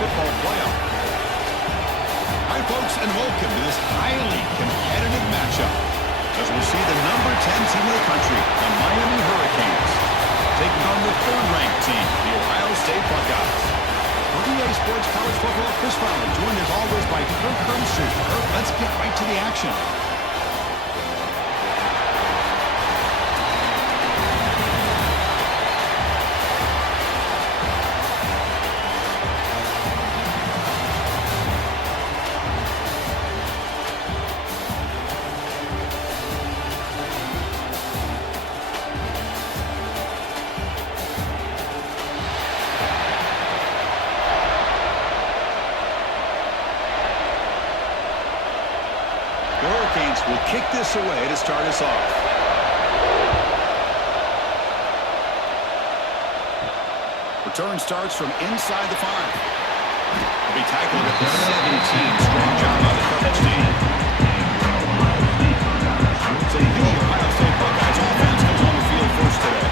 football playoff. All right, folks, and welcome to this highly competitive matchup as we see the number 10 team in the country, the Miami Hurricanes, taking on the third-ranked team, the Ohio State Buckeyes. Goodyear Sports College Football Chris Fowler, joined as always by Kirk Herbstreit. Kirk, let's get right to the action. Will kick this away to start us off. Return starts from inside the 5. He'll be tackled at the 17. Strong job by the coverage team. So the Ohio State Buckeyes offense comes on the field first today.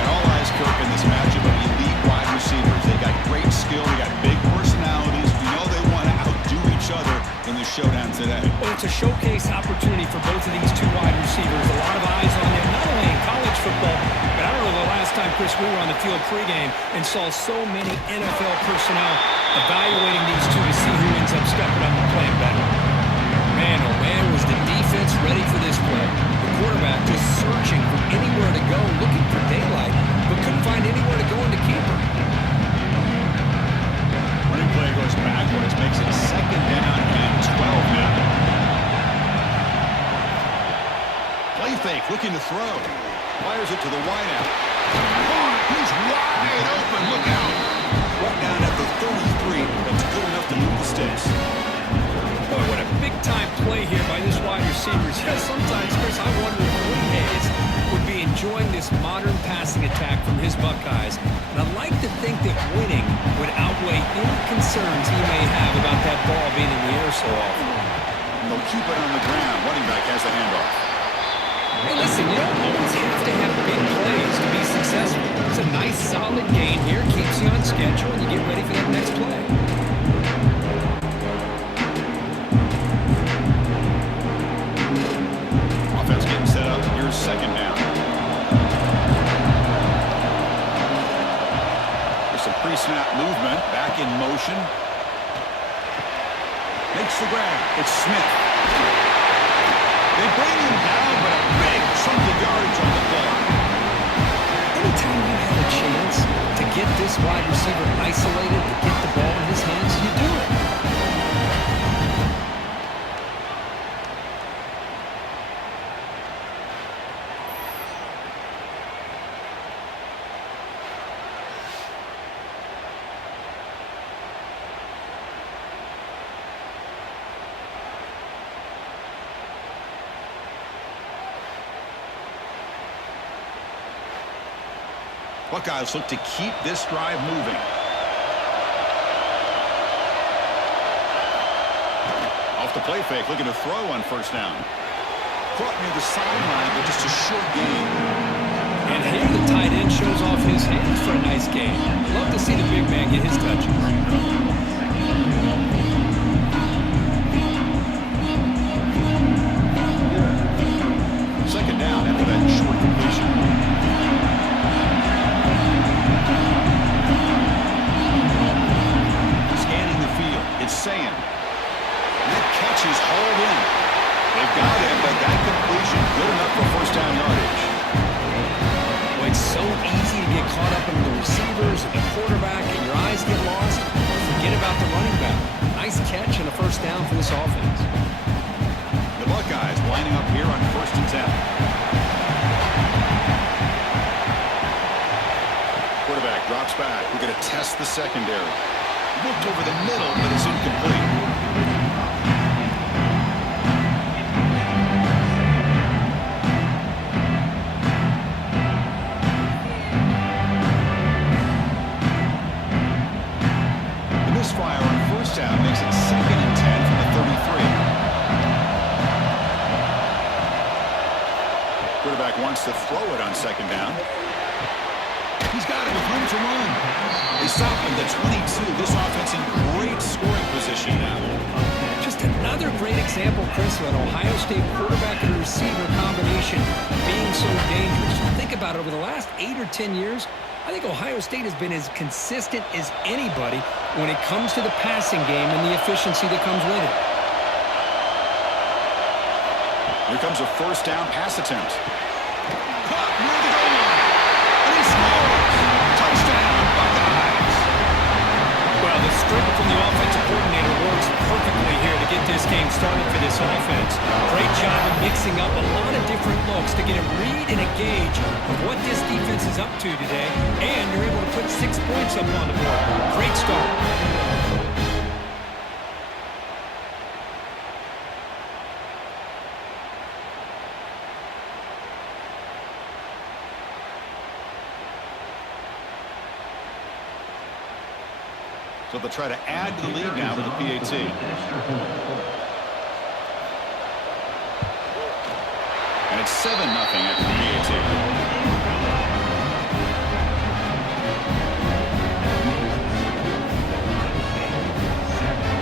And all eyes, Kirk, in this matchup of elite wide receivers. They got great skill. They got big personalities. You know they want to outdo each other in the showdown today. Well, it's a showcase opportunity for both of these two wide receivers. A lot of eyes on them, not only in college football, but I don't know the last time, Chris, we were on the field pregame and saw so many NFL personnel evaluating these two to see who ends up stepping up and playing better. Man, oh man, was the defense ready for this play. The quarterback just searching for anywhere to go, looking for daylight, but couldn't find anywhere to go in the keeper. Running play goes backwards, makes it second down and 12 now. Play fake, looking to throw. Fires it to the wideout. He's wide open, look out. Brought down at the 33, that's good enough to move the sticks. Boy, what a big-time play here by this wide receiver. Yeah, sometimes, Chris, I wonder if Woody Hayes would be enjoying this modern passing attack from his Buckeyes. And I'd like to think that winning would outweigh any concerns he may have about that ball being in the air so often. And they'll keep it on the ground. Running back has the handoff. Hey, listen, you don't always have to have big plays to be successful. It's a nice, solid gain here. Keeps you on schedule, and you get ready for that next play. Offense getting set up. Here's second down. There's some pre-snap movement. Back in motion. Makes the grab. It's Smith. They bring him down, but a big chunk of yardage on the play. Anytime you have a chance to get this wide receiver isolated, to get the ball in his hands, you do it. Buckeyes look to keep this drive moving. Off the play fake, looking to throw on first down. Caught near the sideline, but just a short gain. And here the tight end shows off his hands for a nice gain. Love to see the big man get his touches. Second down after that short completion. It's saying that catch is hauled in. They've got him, but that completion good enough for first down yardage. Well, it's so easy to get caught up in the receivers and the quarterback, and your eyes get lost. Forget about the running back. Nice catch and a first down for this offense. The Buckeyes lining up here on first and 10. Quarterback drops back. We're going to test the secondary. Looked over the middle, but it's incomplete. The misfire on first down makes it second and 10 from the 33. Quarterback wants to throw it on second down. He's got it with room to run. They stop of the 22. This offense in great scoring position now. Just another great example, Chris, of an Ohio State quarterback and receiver combination being so dangerous. Think about it, over the last 8 or 10 years, I think Ohio State has been as consistent as anybody when it comes to the passing game and the efficiency that comes with it. Here comes a first down pass attempt. Caught near the goal line. And he scores. Touchdown, Buckeyes. Well, the strength from the offensive coordinator works perfectly here to get this game started for this offense. Great job of mixing up a lot of different looks to get a read and a gauge of what this defense is up to today, and you're able to put 6 points up on the board. Great start. So they'll try to add to the lead now with the PAT. And it's 7-0 after the PAT.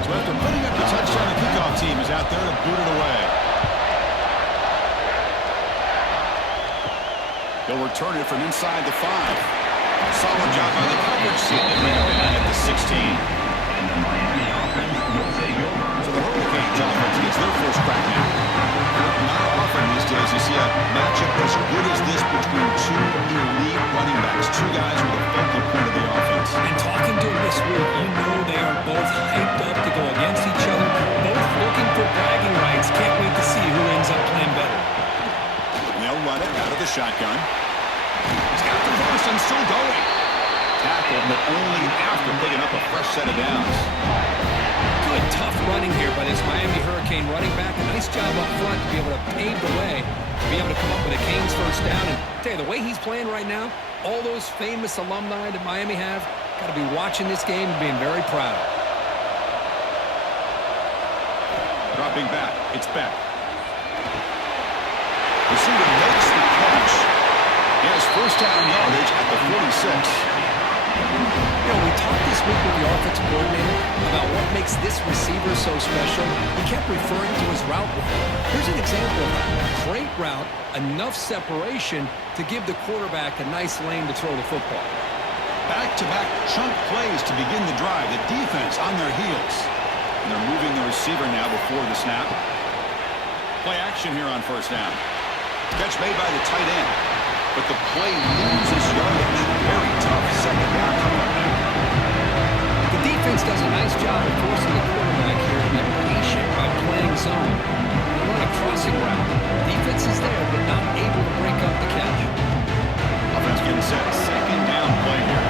So after putting up the touchdown, the kickoff team is out there to boot it away. They'll return it from inside the 5. Solid job by the coverage team to bring it down at the 16. So the Hurricanes offense gets their first crack now. Not often these days you see a matchup as good as this between two elite running backs, two guys with a focal point of the offense. And talking to them this week, you know they are both hyped up to go against each other, both looking for bragging rights. Can't wait to see who ends up playing better. They'll run it out of the shotgun. He's got the first and still going. Tackled, but only after picking up a fresh set of downs. Good, tough running here by this Miami Hurricane running back. A nice job up front to be able to pave the way, to be able to come up with a Canes first down. And tell you, the way he's playing right now, all those famous alumni that Miami have, got to be watching this game and being very proud. Dropping back, it's Beck. Receiver makes the catch. He has first down yardage at the 46. You know, we talked this week with the offensive coordinator about what makes this receiver so special. He kept referring to his route run. Here's an example of a great route, enough separation to give the quarterback a nice lane to throw the football. Back-to-back chunk plays to begin the drive. The defense on their heels. And they're moving the receiver now before the snap. Play action here on first down. Catch made by the tight end. But the play loses yardage. Very tough second down coming up now. The defense does a nice job of forcing the quarterback here to be patient by playing zone. They run a crossing route. Defense is there, but not able to break up the catch. Offense getting set. Second down play here.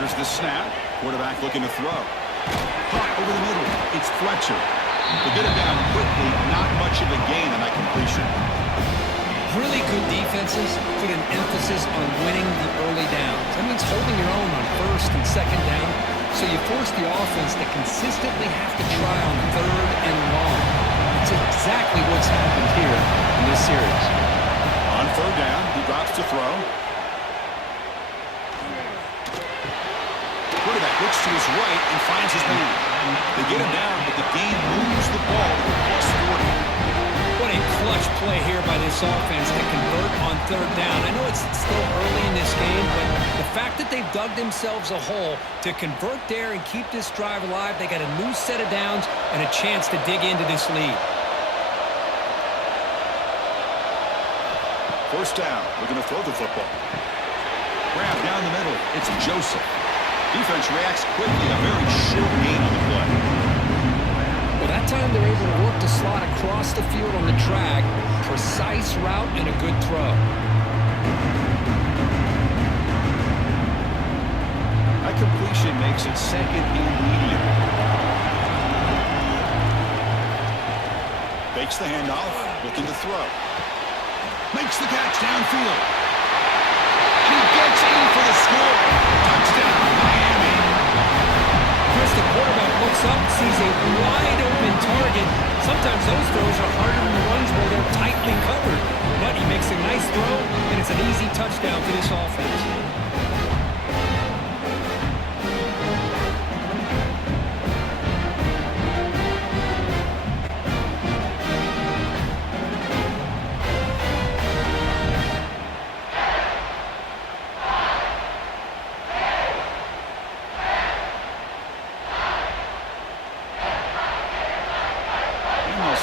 Here's the snap. Quarterback looking to throw. Caught over the middle. It's Fletcher. To get it down quickly, not much of a gain on that completion. Really good defenses put an emphasis on winning the early downs. That means holding your own on first and second down, so you force the offense to consistently have to try on third and long. That's exactly what's happened here in this series. On third down, he drops to throw. Quarterback looks to his right and finds his man. They get him down, but the game moves the ball to plus 40. What a clutch play here by this offense to convert on third down. I know it's still early in this game, but the fact that they've dug themselves a hole to convert there and keep this drive alive, they got a new set of downs and a chance to dig into this lead. First down, we're going to throw the football. Grab down the middle, it's Joseph. Defense reacts quickly, a very short gain on the play. Well, that time they're able to work the slot across the field on the drag. Precise route and a good throw. That completion makes it second and medium. Fakes the handoff, looking to throw. Makes the catch downfield. He gets in for the score. Touchdown, Miami. Chris, the quarterback looks up, sees a wide-open target, Sometimes those throws are harder than the ones where they're tightly covered. But he makes a nice throw, and it's an easy touchdown for this offense.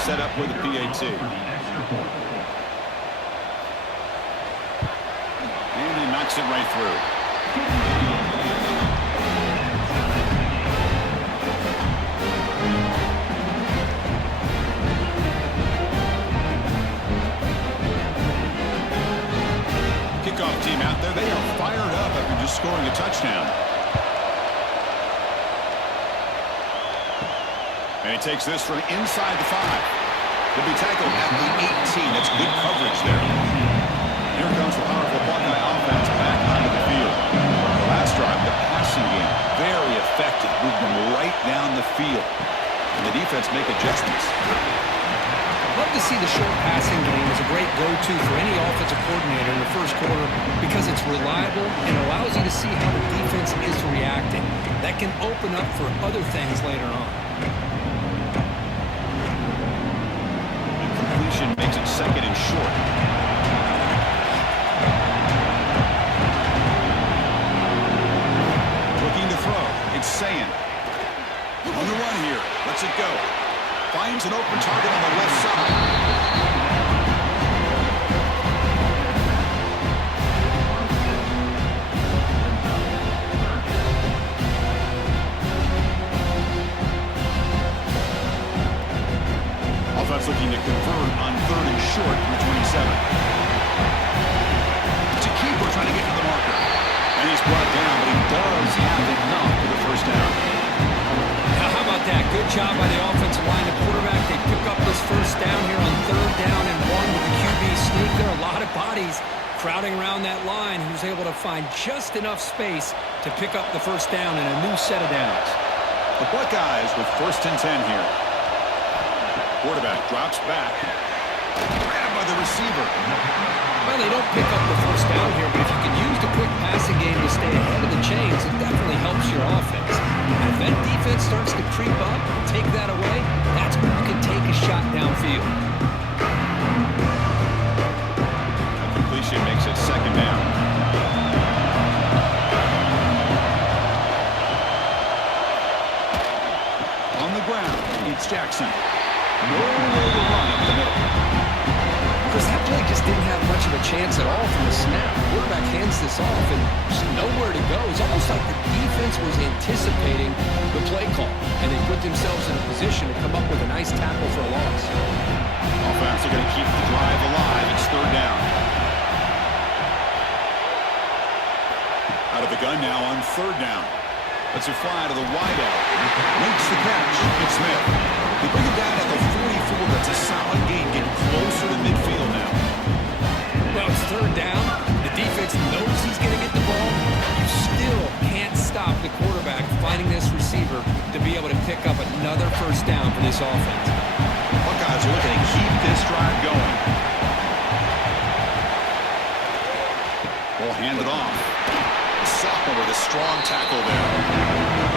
Set up with a PAT. And he knocks it right through. Kickoff team out there. They are fired up after just scoring a touchdown. And he takes this from inside the 5. He'll be tackled at the 18. That's good coverage there. Here comes the powerful Buckeye offense back onto the field. The last drive, the passing game, very effective. Moved them right down the field. And the defense make adjustments. Love to see the short passing game as a great go-to for any offensive coordinator in the first quarter because it's reliable and allows you to see how the defense is reacting. That can open up for other things later on. Makes it second and short. Looking to throw. It's Sayin. On the run here. Lets it go. Finds an open target on the left side. Looking to convert on third and short from the 27. It's a keeper trying to get to the marker. And he's brought down, but he does have enough for the first down. Now, how about that? Good job by the offensive line. The quarterback, they pick up this first down here on third down and 1 with the QB sneak. There are a lot of bodies crowding around that line. He was able to find just enough space to pick up the first down in a new set of downs. The Buckeyes with first and 10 here. Quarterback drops back. Grabbed by the receiver. Well, they don't pick up the first down here, but if you can use the quick passing game to stay ahead of the chains, it definitely helps your offense. And if that defense starts to creep up and take that away, that's when you can take a shot downfield. A completion makes it second down. On the ground, it's Jackson. No way to run up the middle. Chris, that play just didn't have much of a chance at all from the snap. The quarterback hands this off and just nowhere to go. It's almost like the defense was anticipating the play call, and they put themselves in a position to come up with a nice tackle for a loss. Offense are going to keep the drive alive. It's third down. Out of the gun now on third down. Let's it fly to the wideout. Makes the catch. It's Smith. They bring it down at the 44. That's a solid gain. Getting closer to midfield now. Well, it's third down. The defense knows he's going to get the ball. You still can't stop the quarterback finding this receiver to be able to pick up another first down for this offense. Buckeyes are looking to keep this drive going. Ball handed off. Sophomore with a strong tackle there.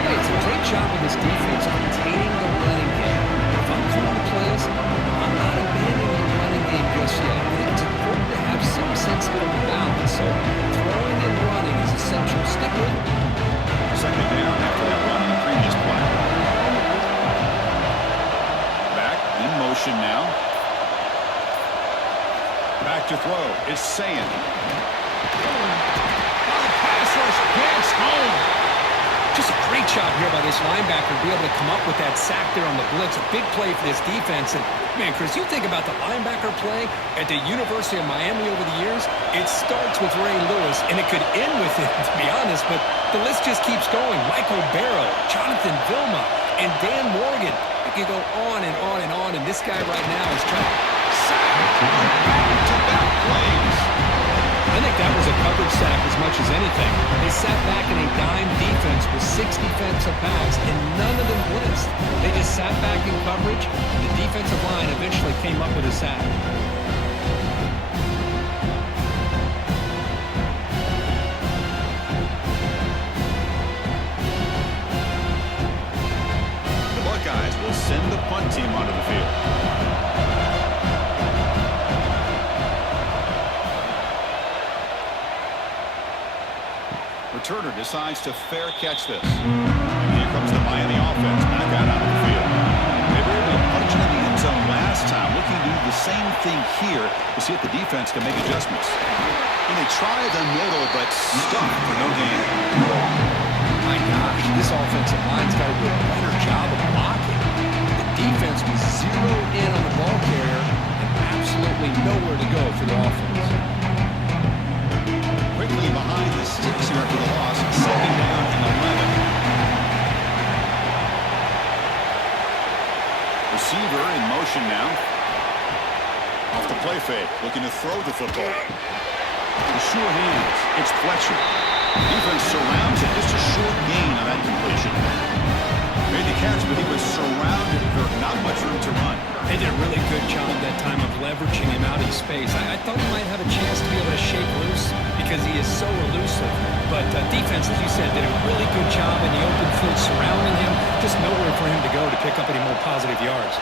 Hey, it's a great job with this defense containing the running game. If I'm calling plays, I'm not abandoning the running game just yet. I think it's important to have some sense of balance. So throwing and running is essential. Stick with it. Second down after that run on the previous play. Back in motion now. Back to throw. It's Sayin. Gets home. Just a great job here by this linebacker to be able to come up with that sack there on the blitz. A big play for this defense. And, man, Chris, you think about the linebacker play at the University of Miami over the years, it starts with Ray Lewis, and it could end with it, to be honest, but the list just keeps going. Michael Barrow, Jonathan Vilma, and Dan Morgan. It could go on and on and on, and this guy right now is trying to sack back-to-back plays. I think that was a coverage sack as much as anything. They sat back in a dime defense with 6 defensive backs, and none of them blitzed. They just sat back in coverage. The offensive line eventually came up with a sack. The Buckeyes will send the punt team onto the field. Returner decides to fair catch this. And here comes the Miami offense back out onto the field. They were able to punch it in the end zone last time, looking to do the same thing here to see if the defense can make adjustments. And they try the middle, but stuck for no gain. My gosh, this offensive line's got to do a better job of blocking. The defense was zeroed in on the ball carrier and absolutely nowhere to go for the offense. Quickly behind the sticks here after the loss, second down and 11. Receiver in motion now. Off the play fake, looking to throw the football. The sure hands, it's Fletcher. Defense surrounds it, just a short gain on that completion. Made the catch, but he was surrounded. There's not much room to run. They did a really good job that time of leveraging him out in space. I thought he might have a chance to be able to shake loose because he is so elusive. But defense, as you said, did a really good job in the open field surrounding him. Just nowhere for him to go to pick up any more positive yards.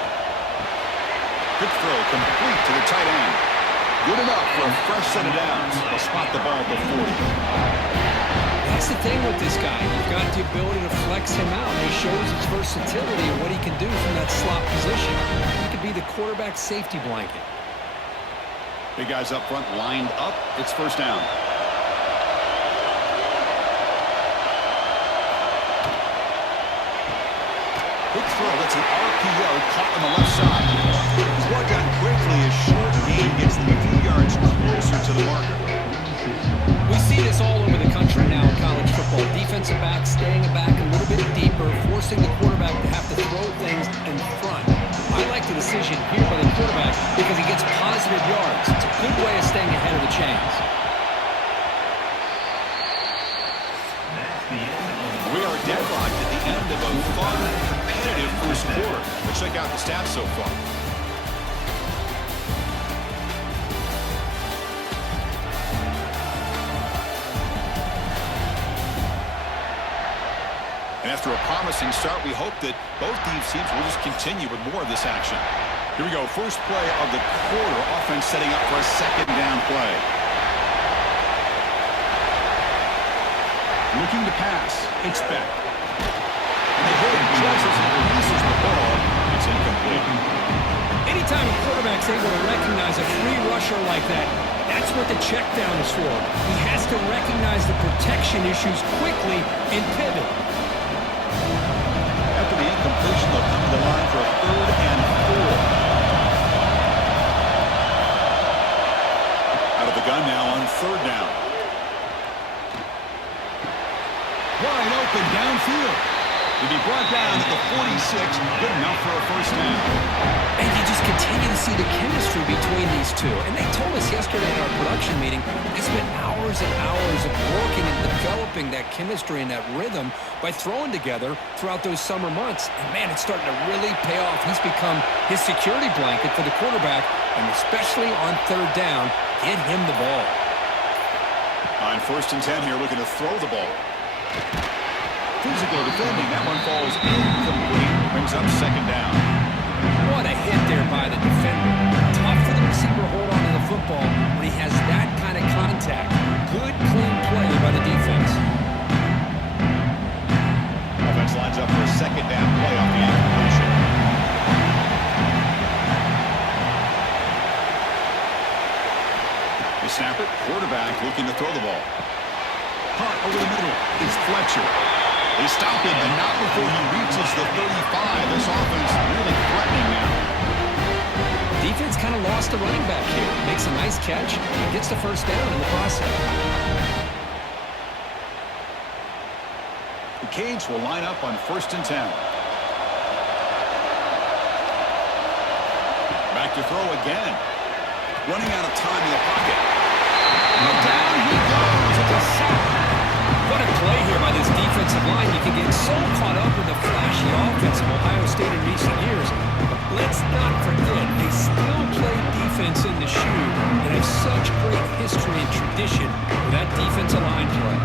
Quick throw complete to the tight end. Good enough for a fresh set of downs. They'll spot the ball at the 40. That's the thing with this guy. You've got the ability to flex him out. He shows his versatility and what he can do from that slot position. He could be the quarterback's safety blanket. Big guys up front lined up. It's first down. Quick throw. That's an RPO caught on the left side. Brought down quickly. A short gain gets them a few yards closer to the marker. We see this all over the country now in college football. Defensive backs staying back a little bit deeper, forcing the quarterback to have to throw things in front. I like the decision here by the quarterback because he gets positive yards. It's a good way of staying ahead of the chains. We are deadlocked at the end of a fun, competitive first quarter. Let's check out the stats so far. And after a promising start, we hope that both these teams will just continue with more of this action. Here we go. First play of the quarter. Offense setting up for a second down play. Looking to pass. It's back. And they hit him just as he releases the ball. It's incomplete. Anytime a quarterback's able to recognize a free rusher like that, that's what the check down is for. He has to recognize the protection issues quickly and pivot. After the incompletion, they'll come to the line for a 3rd and 4. Out of the gun now on 3rd down. Wide open downfield. To be brought down at the 46, good enough for a first down. And you just continue to see the chemistry between these two. And they told us yesterday in our production meeting, they spent hours and hours of working and developing that chemistry and that rhythm by throwing together throughout those summer months. And man, it's starting to really pay off. He's become his security blanket for the quarterback, and especially on 3rd down, get him the ball. On 1st and 10 here, looking to throw the ball. Physical defending, that one falls incomplete. Brings up 2nd down. What a hit there by the defender. Tough for the receiver to hold on to the football when he has that kind of contact. Good, clean play by the defense. Offense lines up for a 2nd down play off the incompletion. They snap it. Quarterback looking to throw the ball. Punt over the middle. It's Fletcher. They stop him, but not before he reaches the 35. This offense really threatening now. Defense kind of lost the running back here. Makes a nice catch and gets the first down in the process. The Canes will line up on 1st and 10. Back to throw again. Running out of time in the pocket. And down he goes. It's a sack. What a play here by this defense offensive line, you can get so caught up in the flashy offense of Ohio State in recent years. But let's not forget, they still play defense in the shoe and have such great history and tradition with that defensive line play.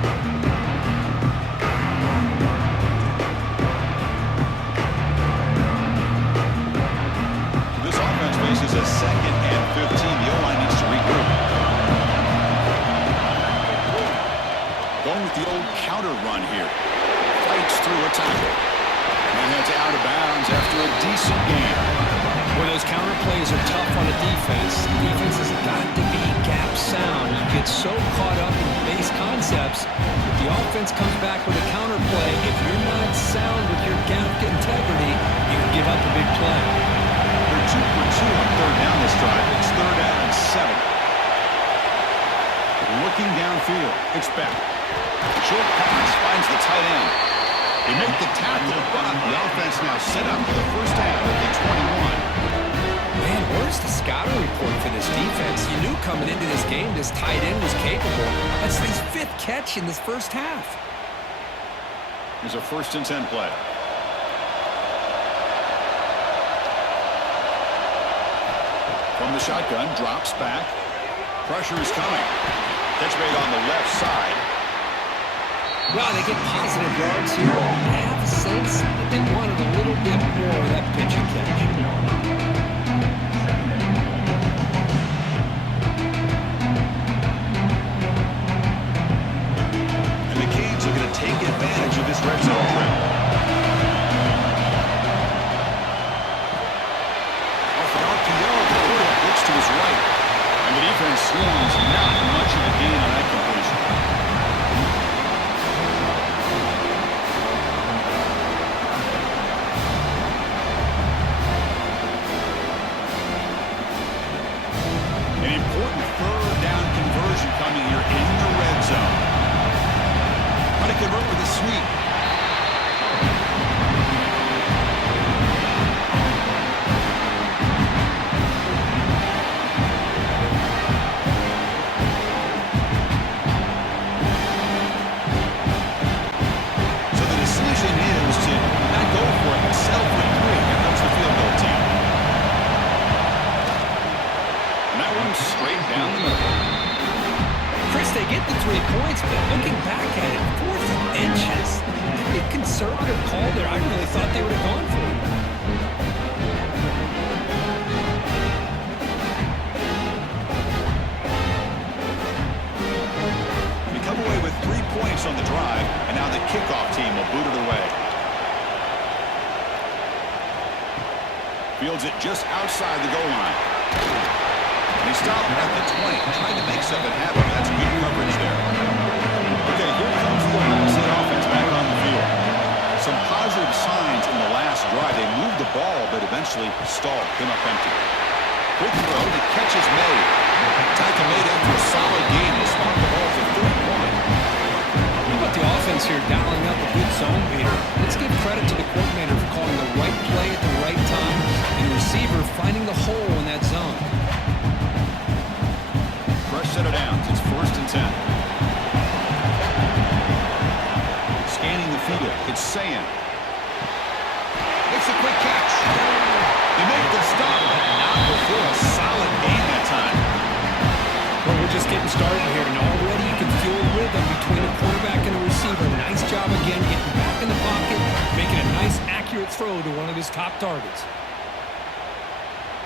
This offense faces a 2nd and 15. The O-line needs to regroup. Going with the old counter run here. Fights through a tackle. And heads out of bounds after a decent game. Where those counter plays are tough on a defense, the defense has got to be gap sound. You get so caught up in base concepts, if the offense comes back with a counter play, if you're not sound with your gap integrity, you can give up a big play. They're 2 for 2 on 3rd down this drive. It's 3rd down and 7. Looking downfield. It's back. Short pass finds the tight end. They make the tackle, but the offense now set up for the first down at the 21. Man, where's the scouting report for this defense? You knew coming into this game this tight end was capable. That's his 5th catch in this first half. Here's a 1st and 10 play. From the shotgun, drops back. Pressure is coming. Catch made on the left side. Well, they get positive yards here. I have a sense that they wanted a little bit more of that pitch and catch. And the Canes are going to take advantage of this red zone trap. Off an RPO, the quarterback looks to his right. And the defense swarms not much of a gain on that completion. An important 3rd down conversion coming here in the red zone. How to convert with a sweep. So the decision is to not go for it, but settle for 3. Here comes the field goal team. And that one's straight down the middle. Chris, they get the 3 points, but looking back at it, 4th inches. A conservative call there. I really thought they would have gone for it. They come away with 3 points on the drive, and now the kickoff team will boot it away. Fields it just outside the goal line. And he stopped at the 20, trying to make something happen. That's good coverage there. Okay, here comes the Ohio State offense back on the field. Some positive signs in the last drive. They moved the ball, but eventually stalled, came up empty. Quick throw, the catch is made. Tackle made after a solid gain. They spot the ball for 31. How about the offense here dialing up a good zone beater? Let's give credit to the coordinator for calling the right play at the right time and the receiver finding the hole in that zone. Fresh set of downs. It's 1st and 10. Scanning the field. It's Sayan. Makes a quick catch. They make the stop, but not before a solid gain that time. Well, we're just getting started here, and already you can feel a rhythm between a quarterback and a receiver. Nice job again getting back in the pocket, making a nice, accurate throw to one of his top targets.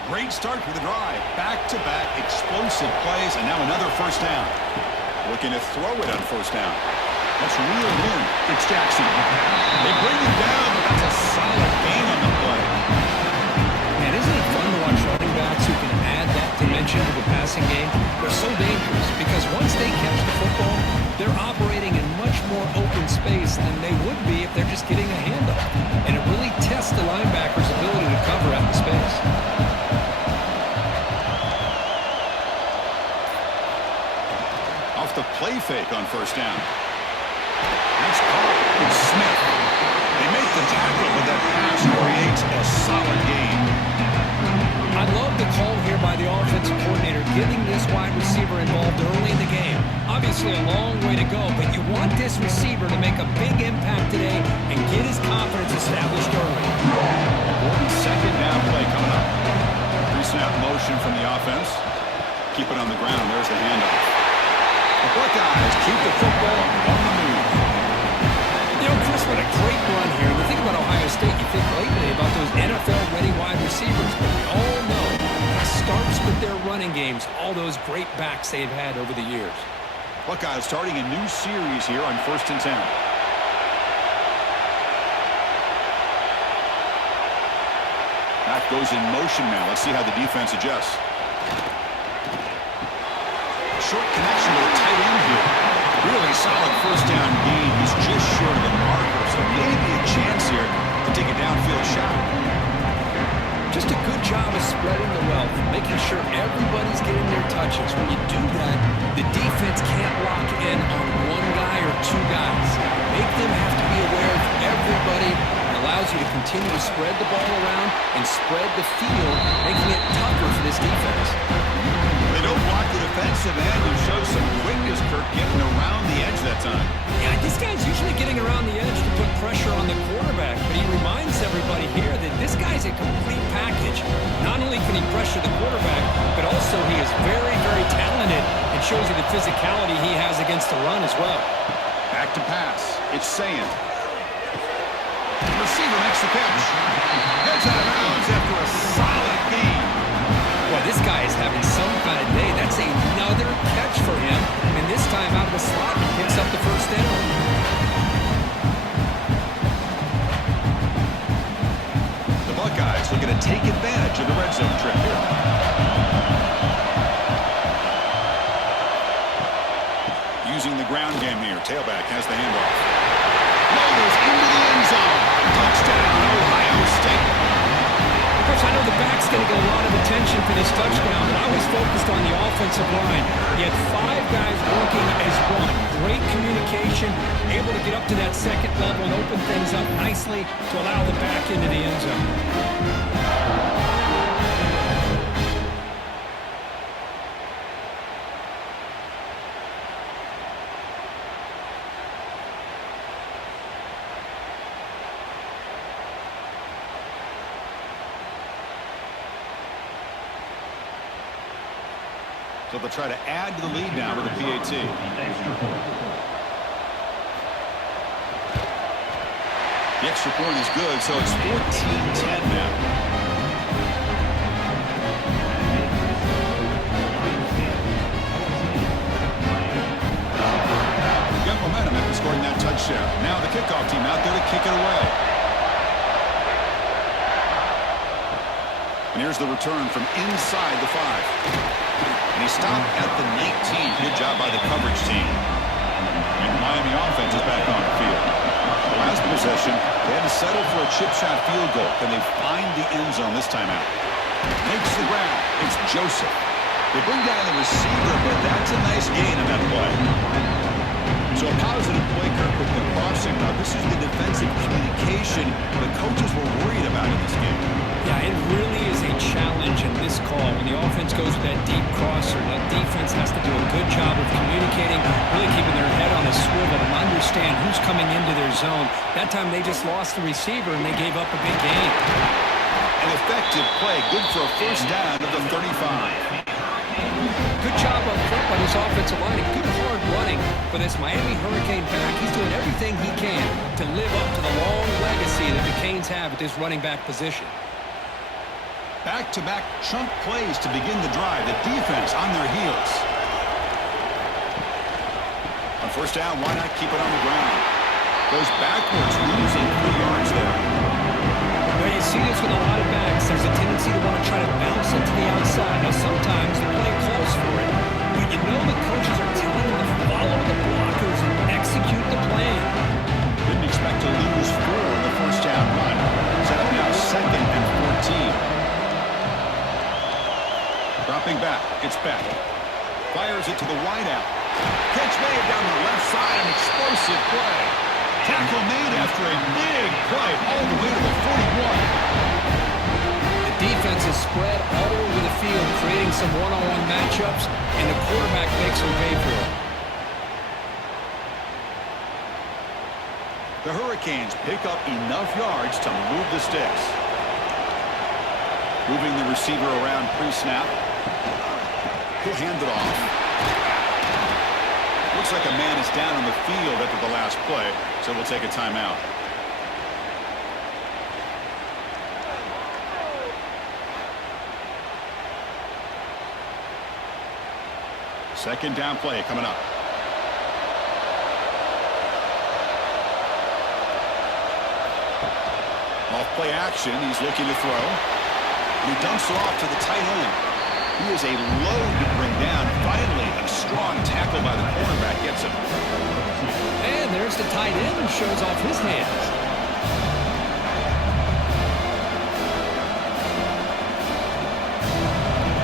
Great start for the drive. Back-to-back explosive plays, and now another 1st down. Looking to throw it on 1st down. That's reeled in. It's Jackson. They bring him down, but that's a solid gain on the play. And isn't it fun to watch running backs who can add that dimension to the passing game? They're so dangerous because once they catch the football, they're operating in much more open space than they would be if they're just getting a handoff. And it really tests the linebacker's ability to cover out the space. Off the play fake on 1st down. That's caught. It's Smith. They make the tackle, but that pass creates a solid gain. I love the call here by the offensive coordinator, getting this wide receiver involved early in the game. Obviously a long way to go, but you want this receiver to make a big impact today and get his confidence established early. Second down play coming up. Pre-snap motion from the offense. Keep it on the ground. There's the handoff. The Buckeyes keep the football on the move. You know, Chris, what a great run here. The thing about Ohio State, you think lately about those NFL-ready wide receivers, but we all know it starts with their running games, all those great backs they've had over the years. Buckeyes starting a new series here on 1st and 10. Back goes in motion now. Let's see how the defense adjusts. Short connection to the tight end here. Really solid first down gain. He's just short of the marker, so maybe a chance here to take a downfield shot. Just a good job of spreading the wealth, making sure everybody's getting their touches. When you do that, the defense can't lock in on one guy or two guys. Make them have to be aware of everybody. It allows you to continue to spread the ball around and spread the field, making it tougher for this defense. They don't block the defensive end and show some quickness, Kirk, getting around the edge that time. Yeah, this guy's usually getting around the edge to put pressure on the quarterback, but he reminds everybody here that this guy's a complete package. Not only can he pressure the quarterback, but also he is very, very talented and shows you the physicality he has against the run as well. Back to pass. It's Sand. The receiver makes the catch. Heads out of bounds after a solid gain. Well, this guy is having some kind of day. That's another catch for him. And this time out of the slot, he picks up the first down. The Buckeyes looking to take advantage of the red zone trip here. Using the ground game here. Tailback has the handoff. Loaders into the end zone. Touchdown, Ohio State. Coach, I know the back's going to get a lot of attention for this touchdown, but I was focused on the offensive line. He had 5 guys working as one. Great communication, able to get up to that second level and open things up nicely to allow the back into the end zone. So they'll try to add to the lead now with a PAT. The extra point is good, so it's 14-10 now. We've got momentum after scoring that touchdown. Now the kickoff team out there to kick it away. And here's the return from inside the 5. And he stopped at the 19. Good job by the coverage team. And the Miami offense is back on the field. The last possession, they had to settle for a chip shot field goal. Can they find the end zone this time out? Makes the ground. It's Joseph. They bring down the receiver, but that's a nice gain in that play. So a positive play, Kirk, with the crossing. Now, this is the defensive communication the coaches were worried about in this game. Yeah, it really is a challenge in this call. When the offense goes with that deep crosser, that defense has to do a good job of communicating, really keeping their head on a swivel and understand who's coming into their zone. That time they just lost the receiver and they gave up a big gain. An effective play, good for a first down of the 35. Good job up front by this offensive line and good hard running. For this Miami Hurricane back, he's doing everything he can to live up to the long legacy that the Canes have at this running back position. Back-to-back chunk plays to begin the drive. The defense on their heels. On first down, why not keep it on the ground? Goes backwards, losing 3 yards there. Well, you see this with a lot of backs. There's a tendency to want to try to bounce it to the outside. Now, sometimes they're playing close for it. But you know the coaches are telling them to follow the blockers and execute the plan. Didn't expect to lose 4 in the first down run. Set up now 2nd and 14. Dropping back, it's Beck. Fires it to the wideout. Catch made down the left side, an explosive play. Tackle made after a big play all the way to the 41. The defense is spread all over the field, creating in some one-on-one matchups, and the quarterback makes them pay for it. The Hurricanes pick up enough yards to move the sticks. Moving the receiver around pre-snap. He'll hand it off. Looks like a man is down on the field after the last play, so we'll take a timeout. Second down play coming up. Off play action, he's looking to throw. He dumps it off to the tight end. He is a load to bring down. Finally, a strong tackle by the cornerback gets him. And there's the tight end who shows off his hands.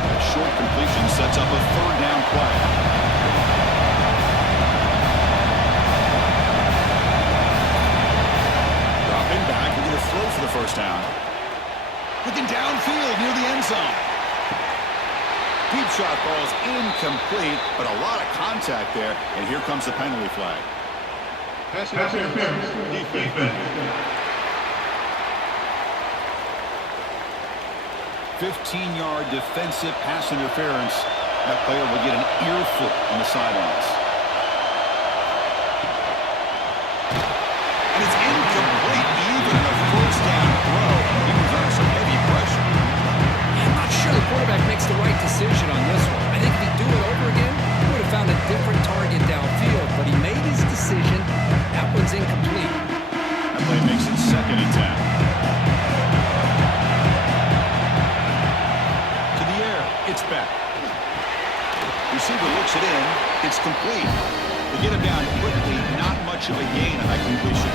That short completion sets up a third down play. Dropping back, we're going to throw for the first down. Looking downfield near the end zone. Deep shot ball's incomplete, but a lot of contact there, and here comes the penalty flag. Pass interference. Defense. 15-yard defensive pass interference. That player will get an earful on the sidelines. And it's incomplete, even a first down throw. He was under some heavy pressure. I'm not sure the quarterback makes the right decision on this one. I think if he'd do it over again, he would have found a different target downfield, but he made his decision. That one's incomplete. That play makes it 2nd and 10. To the air, it's back. Receiver looks it in. It's complete. They get him down quickly. Not much of a gain on that completion.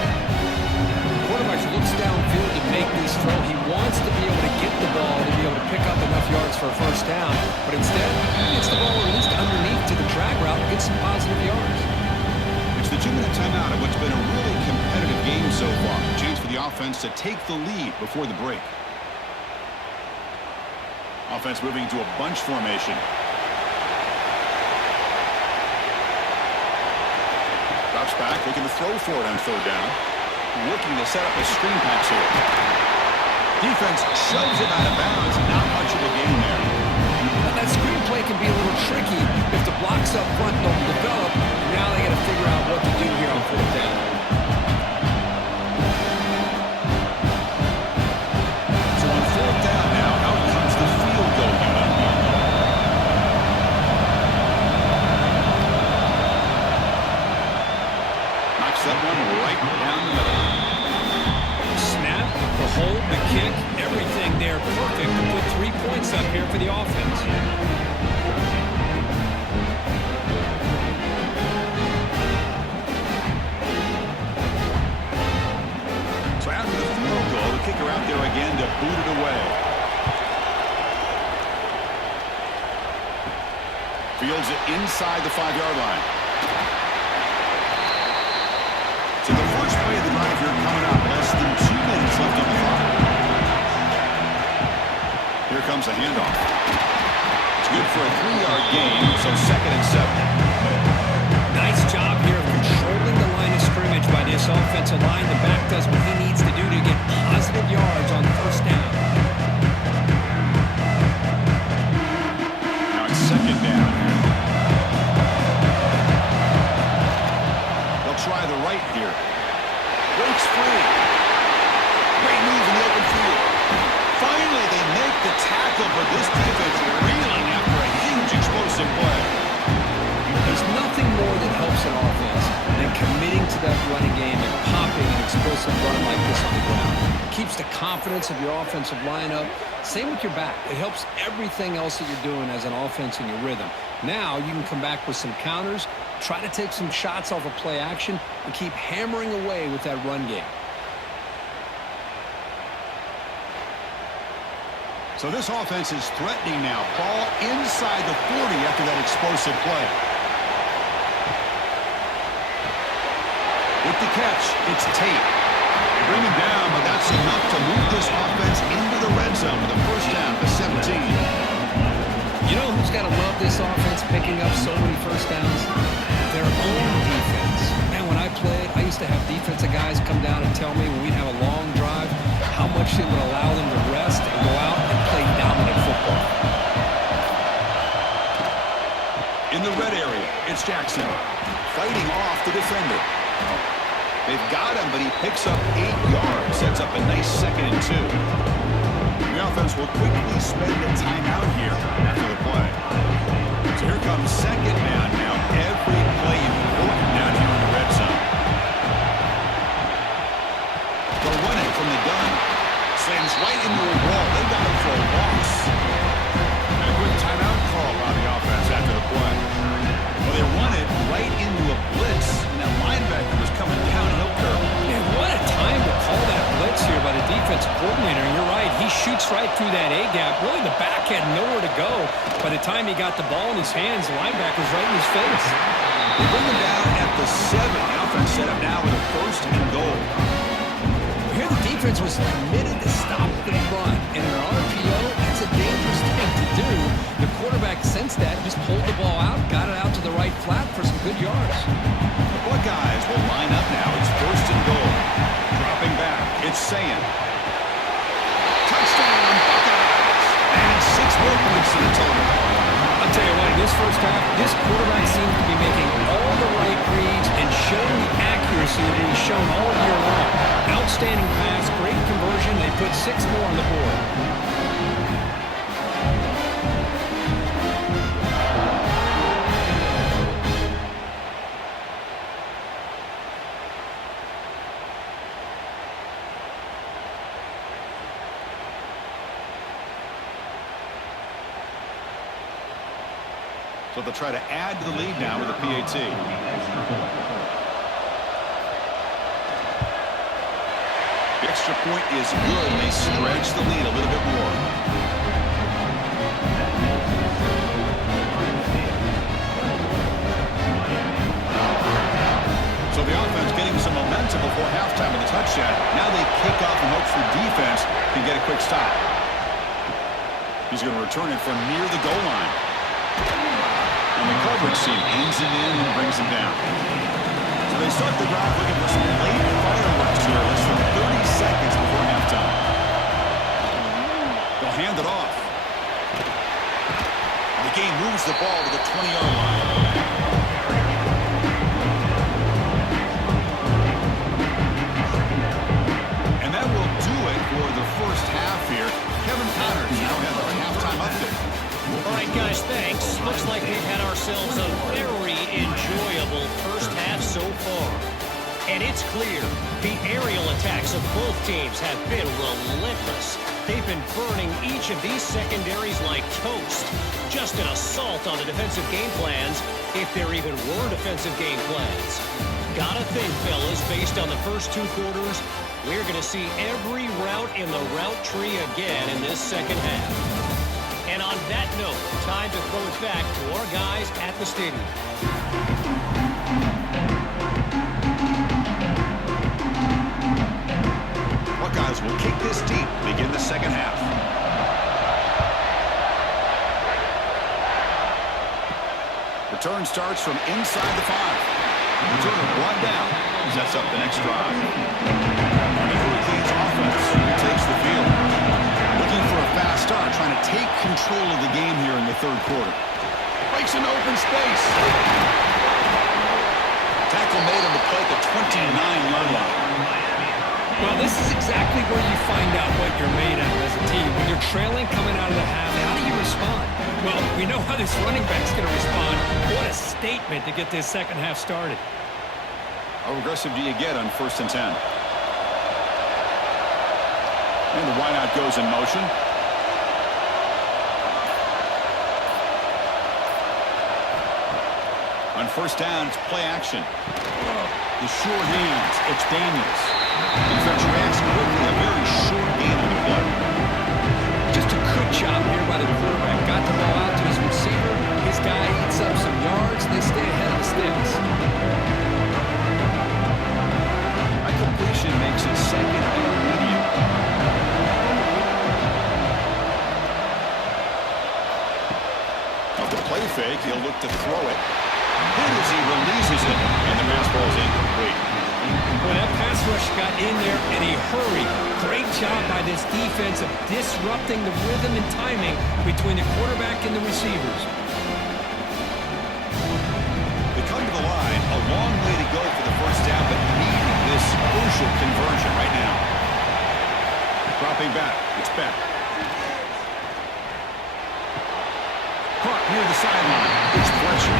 Quarterback looks downfield to make this throw. He wants to be able to get the ball to be able to pick up enough yards for a first down, but instead, he gets the ball released underneath to the drag route and gets some positive yards. It's the 2-minute timeout of what's been a really competitive game so far. A chance for the offense to take the lead before the break. Offense moving to a bunch formation. Drops back, looking to throw for it on third down. Looking to set up a screen pass here. Defense shoves it out of bounds. Not much of a gain there. Now, that screen play can be a little tricky if the blocks up front don't develop. Now they got to figure out what to do here on fourth down. So on fourth down now, out comes the field goal unit. Knocks that one right down the middle. Snap, the hold, the kick, everything there perfect to put 3 points up here for the offense. So after the field goal, the kicker out there again to boot it away. Fields it inside the 5-yard line. So the first play of the drive here coming up. Less than 2 minutes left on the clock. Here comes a handoff. It's good for a 3-yard gain, so 2nd and 7. Nice job here of controlling the line of scrimmage by this offensive line. The back does what he needs to do to get positive yards on first down. Now it's 2nd down. They'll try the right here. Breaks free. Great move in the open field. Finally, they make the tackle, but this defense reeling after a huge explosive play. There's nothing more that helps an offense than committing to that running game and popping an explosive run like this on the ground. It keeps the confidence of your offensive lineup. Same with your back. It helps everything else that you're doing as an offense in your rhythm. Now you can come back with some counters, try to take some shots off of play action, and keep hammering away with that run game. So this offense is threatening now. Ball inside the 40 after that explosive play. With the catch, it's Tate. They bring him down, but that's enough to move this offense into the red zone with a first down to 17. You know who's got to love this offense picking up so many first downs? Their own defense. Man, when I played, I used to have defensive guys come down and tell me when we'd have a long drive how much it would allow them to rest and go out and play dominant football. In the red area, it's Jackson. Fighting off the defender. They've got him, but he picks up 8 yards. Sets up a nice 2nd and 2. The offense will quickly spend a timeout here after the play. So here comes 2nd down now. Every play important down here in the red zone. They'll run it from the gun. Slams right into a wall. They got him for a loss. And a quick timeout call on the offense after the play. Well, they run it right into a blitz, and that linebacker was coming downhill curve. Man, what a time to call that blitz here by the defensive coordinator. And you're right, he shoots right through that A-gap. Really, the back had nowhere to go. By the time he got the ball in his hands, the linebacker's right in his face. They bring him down at the 7. The offense set up now with a 1st and goal. Here the defense was committed to stop the run. And in an RPO, that's a dangerous thing to do. The quarterback sensed that, just pulled the ball out, got it out to the right flat for some good yards. The Buckeyes will line up now. It's 1st and goal. Dropping back, it's Sayan. Touchdown, Buckeyes! And 6 more points to the total. I'll tell you what, in this first half, this quarterback seems to be making all the right reads and showing the accuracy that he's shown all year long. Outstanding pass, great conversion. They put 6 more on the board. So they'll try to add to the lead now with a PAT. The extra point is good, and they stretch the lead a little bit more. So the offense getting some momentum before halftime with a touchdown. Now they kick off and hope for defense can get a quick stop. He's going to return it from near the goal line. And the coverage team aims him in and brings him down. So they start the drive looking for some late fireworks here, less than 30 seconds before halftime. They'll hand it off. The game moves the ball to the 20-yard line. And that will do it for the first half here. Kevin Connors now has our halftime update. All right, guys, thanks. Looks like we've had ourselves a very enjoyable first half so far. And it's clear the aerial attacks of both teams have been relentless. They've been burning each of these secondaries like toast. Just an assault on the defensive game plans, if there even were defensive game plans. Gotta think, fellas, based on the first 2 quarters, we're going to see every route in the route tree again in this second half. And on that note, time to throw it back to our guys at the stadium. Buckeyes will kick this deep, begin the second half. Return starts from inside the 5. Returner brought down. Sets up the next drive. The Hurricanes offense takes the field. Looking for a fast start, trying to take control of the game here in the 3rd quarter. Breaks an open space. Tackle made him to play at the 29-yard line. Well, this is exactly where you find out what you're made of as a team. When you're trailing coming out of the half, how do you respond? Well, we know how this running back's going to respond. What a statement to get this second half started. How aggressive do you get on 1st and 10? And the wideout goes in motion. On 1st down, it's play action. The short hands, it's Daniels. Defense reacts quickly, a very short game on the play. Just a good job here by the quarterback. Got the ball out to his receiver. His guy eats up some yards. They stay ahead of the sticks. That completion makes it 2nd and medium. Off the play fake, he'll look to throw it. Hit as he releases it, and the pass ball is incomplete. Well, that pass rush got in there in a hurry. Great job by this defense of disrupting the rhythm and timing between the quarterback and the receivers. They come to the line, a long way to go for the first down, but needing this crucial conversion right now. Dropping back, it's back. Caught near the sideline. It's Fletcher.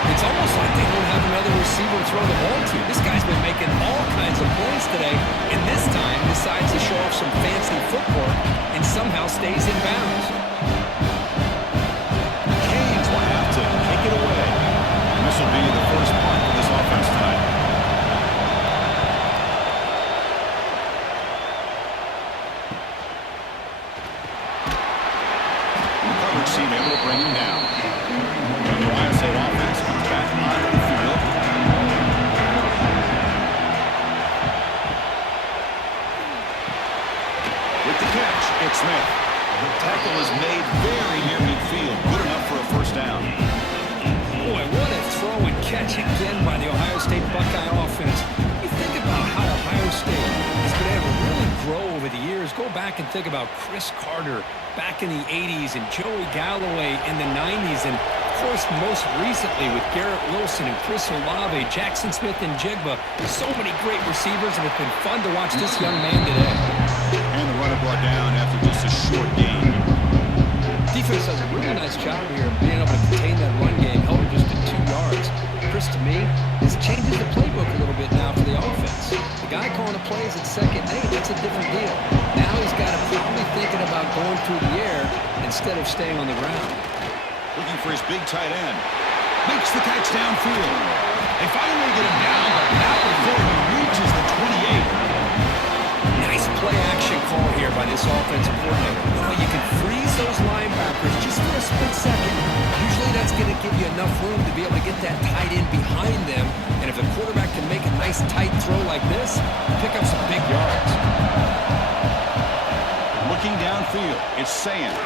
It's almost like they don't have another receiver to throw the ball to. This guy's been making all kinds of plays today, and this time decides to show off some fancy footwork and somehow stays in bounds. Canes will have to kick it away. And this will be the first punt for this offense tonight. The coverage team able to bring him down. The Ohio State offense comes back onto the field. With the catch, it's Smith. The tackle is made very near midfield. Good enough for a first down. Boy, what a throw and catch again by the Ohio State Buckeye offense. You think about how Ohio State has been able to really grow over the years. Go back and think about Chris Carter back in the 80s and Joey Galloway in the 90s. And, of course, most recently with Garrett Wilson and Chris Olave, Jackson Smith and Jigba. So many great receivers, and it's been fun to watch this young man today. And the runner brought down after just a short gain. Defense does a really nice job here of being able to contain that run game, held it just at 2 yards. Chris, to me, this changes the playbook a little bit now for the offense. The guy calling the plays at 2nd and 8, that's a different deal. Now he's got to probably thinking about going through the air instead of staying on the ground. Looking for his big tight end. Makes the catch downfield. They finally get him down, but not before he reaches the 28. Nice play-action call here by this offensive coordinator. You know, you can freeze those linebackers just for a split second. Usually that's going to give you enough room to be able to get that tight end behind them. And if the quarterback can make a nice tight throw like this, pick up some big yards. Looking downfield, it's Sand.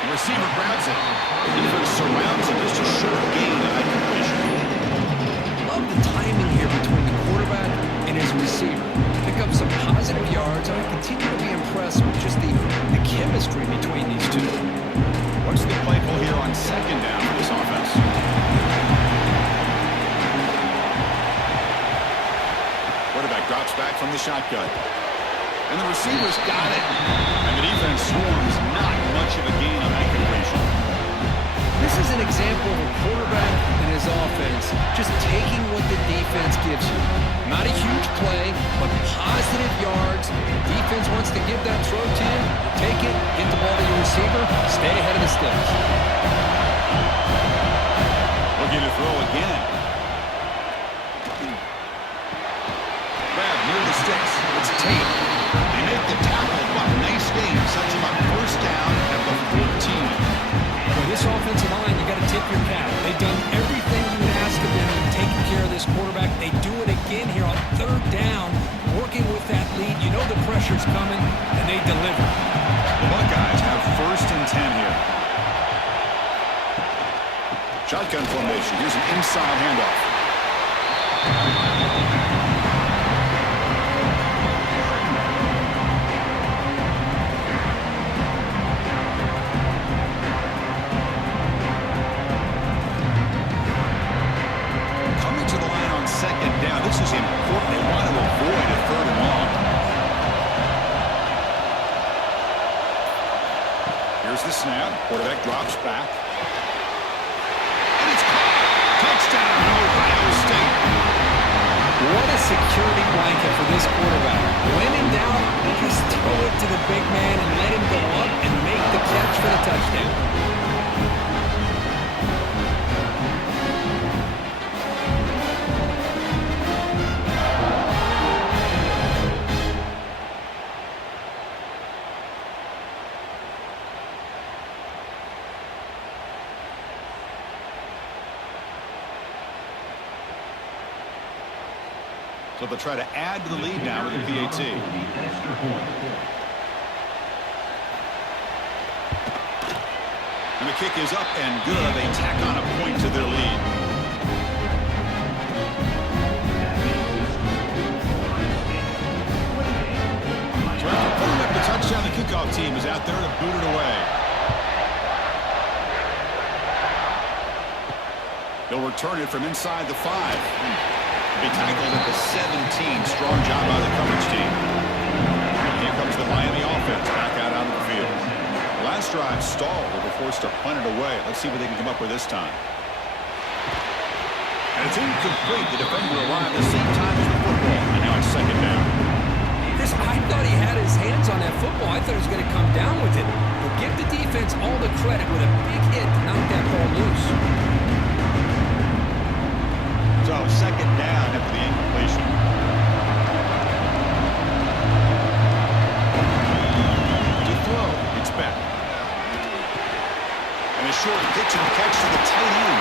The receiver grabs it. The defense surrounds him. Just a short gain and completion. Love the timing here between the quarterback and his receiver. Pick up some positive yards, and I continue to be impressed with just the chemistry between these two. What's the play call here on 2nd down for this offense? Quarterback drops back from the shotgun. And the receiver's got it. And the defense swarms. Not much of a gain on that completion. This is an example of a quarterback and his offense just taking what the defense gives you. Not a huge play, but positive yards. The defense wants to give that throw to you. Take it, get the ball to your receiver, stay ahead of the sticks. Looking to throw again. Grab near the sticks. It's Tate. They make the tackle, but nice game. Sets him up first down at the 14. Well, this offensive line, you got to tip your cap. They've done everything you would ask of them in taking care of this quarterback. They do it again here on 3rd down, working with that lead. You know the pressure's coming, and they deliver. The Buckeyes have 1st and 10 here. Shotgun formation. Here's an inside handoff. This is important. They want to avoid a 3rd and long. Here's the snap. Quarterback drops back. And it's caught. Touchdown, Ohio State. What a security blanket for this quarterback. When in doubt, just throw it to the big man and let him go up and make the catch for the touchdown. So they'll try to add to the lead now with the PAT. And the kick is up and good. They tack on a point to their lead. Trying to put it up the touchdown. The kickoff team is out there to boot it away. They'll return it from inside the 5. Be tackled at the 17. Strong job by the coverage team. Here comes the Miami offense back out onto the field. Last drive stalled. They were forced to punt it away. Let's see what they can come up with this time. And it's incomplete. The defender arrived at the same time as the football. And now it's second down. Chris, I thought he had his hands on that football. I thought he was going to come down with it. But give the defense all the credit with a big hit to knock that ball loose. So second down after the incompletion. To throw, it's back. And a short pitch and catch to the tight end.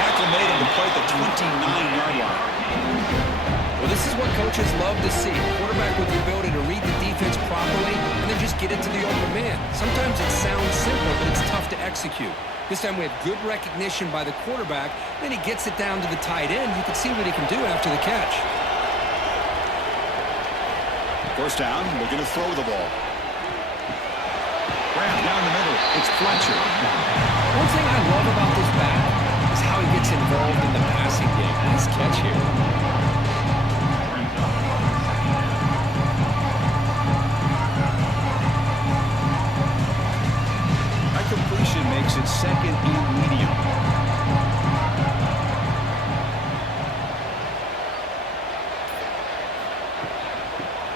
Tackle made on the play at the 29-yard line. Well, this is what coaches love to see. A quarterback with the ability to read the defense properly and then just get it to the open man. Sometimes it sounds simple, but it's tough to execute. This time we have good recognition by the quarterback. Then he gets it down to the tight end. You can see what he can do after the catch. First down, looking to throw the ball. Graham down the middle. It's Fletcher. One thing I love about this back is how he gets involved in the passing game. Nice catch here. Completion makes it second and medium.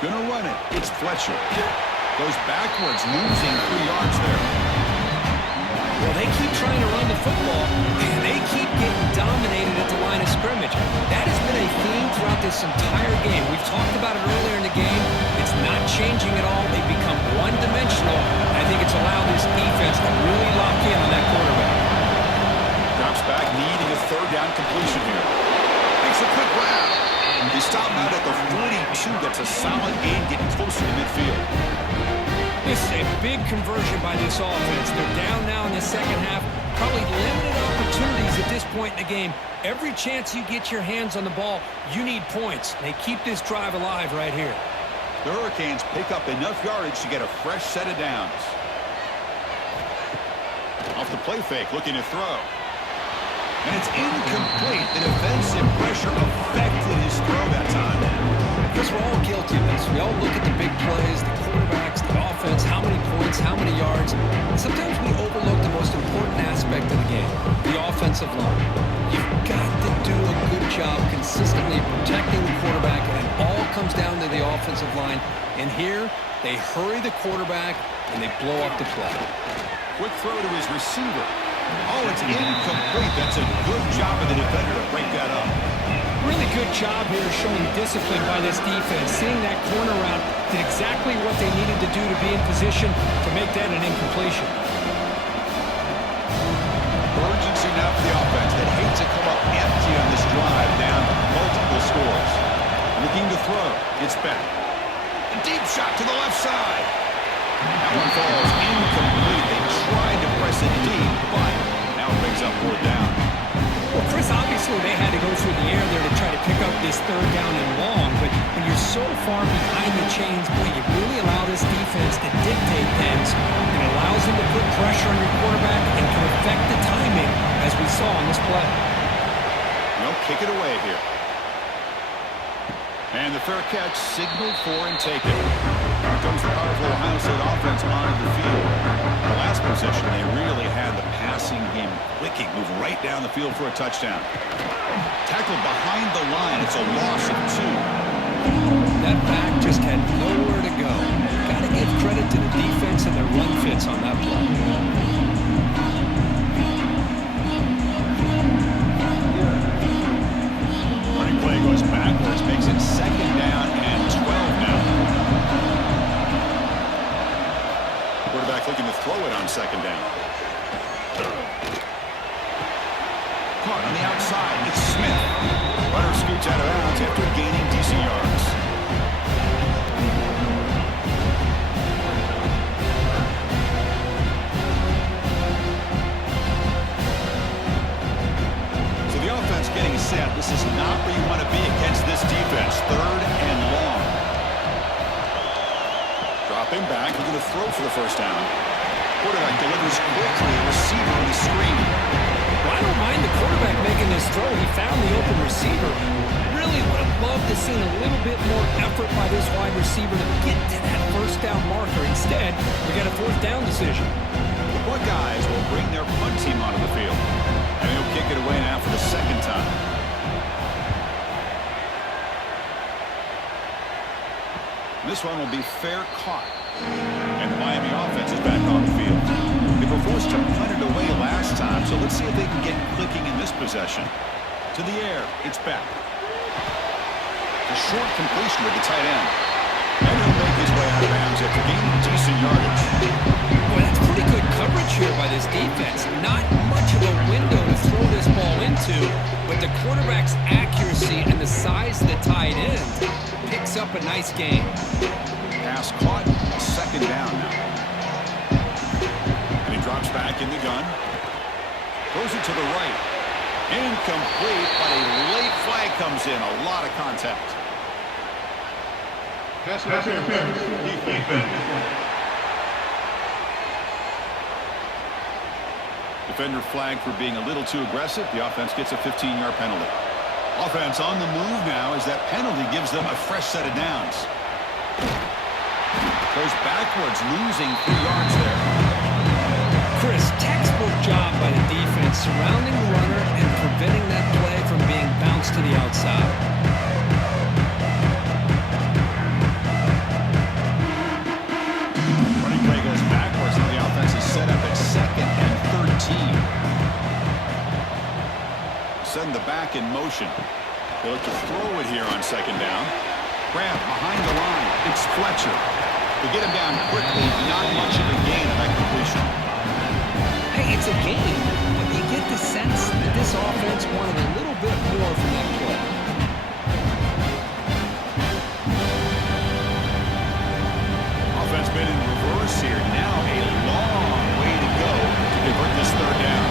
Gonna run it. It's Fletcher. Goes backwards, losing 3 yards there. Well, they keep trying to run the football, and they keep getting dominated at the line of scrimmage. That has been a theme throughout this entire game. We've talked about it earlier in the game. It's not changing at all. They've become one-dimensional. I think it's allowed this defense to really lock in on that quarterback. Drops back, needing a third down completion here. Makes a quick grab. They stop out at the 42. That's a solid gain, getting closer to midfield. This is a big conversion by this offense. They're down now in the second half. Probably limited opportunities at this point in the game. Every chance you get your hands on the ball, you need points. They keep this drive alive right here. The Hurricanes pick up enough yardage to get a fresh set of downs. Off the play fake, looking to throw. And it's incomplete. The defensive pressure affected his throw that time. Because we're all guilty of this. We all look at the big plays, the quarterbacks, the offense, how many points, how many yards. And sometimes we overlook the most important aspect of the game, the offensive line. You've got to do a good job consistently protecting the quarterback, and it all comes down to the offensive line. And here, they hurry the quarterback, and they blow up the play. Quick throw to his receiver. Oh, it's incomplete. That's a good job of the defender to break that up. Really good job here showing discipline by this defense. Seeing that corner route did exactly what they needed to do to be in position to make that an incompletion. Urgency now for the offense that hates to come up empty on this drive, down multiple scores. Looking to throw. It's back. A deep shot to the left side. That one falls incomplete. They tried to press it deep, but now it brings up 4th down. Well, Chris, obviously they had to go through the air there to try to pick up this 3rd down and long, but when you're so far behind the chains, boy, you really allow this defense to dictate things. It allows them to put pressure on your quarterback and can affect the timing, as we saw on this play. Well, kick it away here. And the fair catch signaled for and taken. Here comes the powerful Ohio State offense onto the field. The last possession, they really had the passing game clicking, move right down the field for a touchdown. Tackled behind the line. It's a loss of 2. That back just had nowhere to go. Got to give credit to the defense and their run fits on that play. Running play goes backwards, makes it 2nd down and 12 now. Quarterback looking to throw it on 2nd down. Caught on the outside. It's Smith. Runner scoots out of bounds after gaining decent yards. throw for the first down. Quarterback delivers quickly. A receiver on the screen. Well, I don't mind the quarterback making this throw. He found the open receiver. Really would have loved to see a little bit more effort by this wide receiver to get to that first down marker. Instead, we got a fourth down decision. The punt guys will bring their punt team onto the field. And he'll kick it away now for the second time. This one will be fair caught. And the Miami offense is back on the field. They were forced to punt it away last time, so let's see if they can get clicking in this possession. To the air, it's back. A short completion with the tight end. And he'll make his way out of bounds after gaining decent yardage. Boy, that's pretty good coverage here by this defense. Not much of a window to throw this ball into, but the quarterback's accuracy and the size of the tight end picks up a nice game. Pass caught, second down now. And he drops back in the gun. Throws it to the right. Incomplete, but a late flag comes in. A lot of contact. Pass interference. Defense. Defender flagged for being a little too aggressive. The offense gets a 15-yard penalty. Offense on the move now as that penalty gives them a fresh set of downs. Goes backwards, losing 3 yards there. Chris, textbook job by the defense surrounding the runner and preventing that play from being bounced to the outside. Running play goes backwards, and the offense is set up at 2nd and 13. Send the back in motion. They look to throw it here on 2nd down. Grab behind the line. It's Fletcher. They get him down quickly. Not much of a gain of that completion. Hey, it's a game, but you get the sense that this offense wanted a little bit more from that play. Offense been in reverse here. Now a long way to go to convert this 3rd down.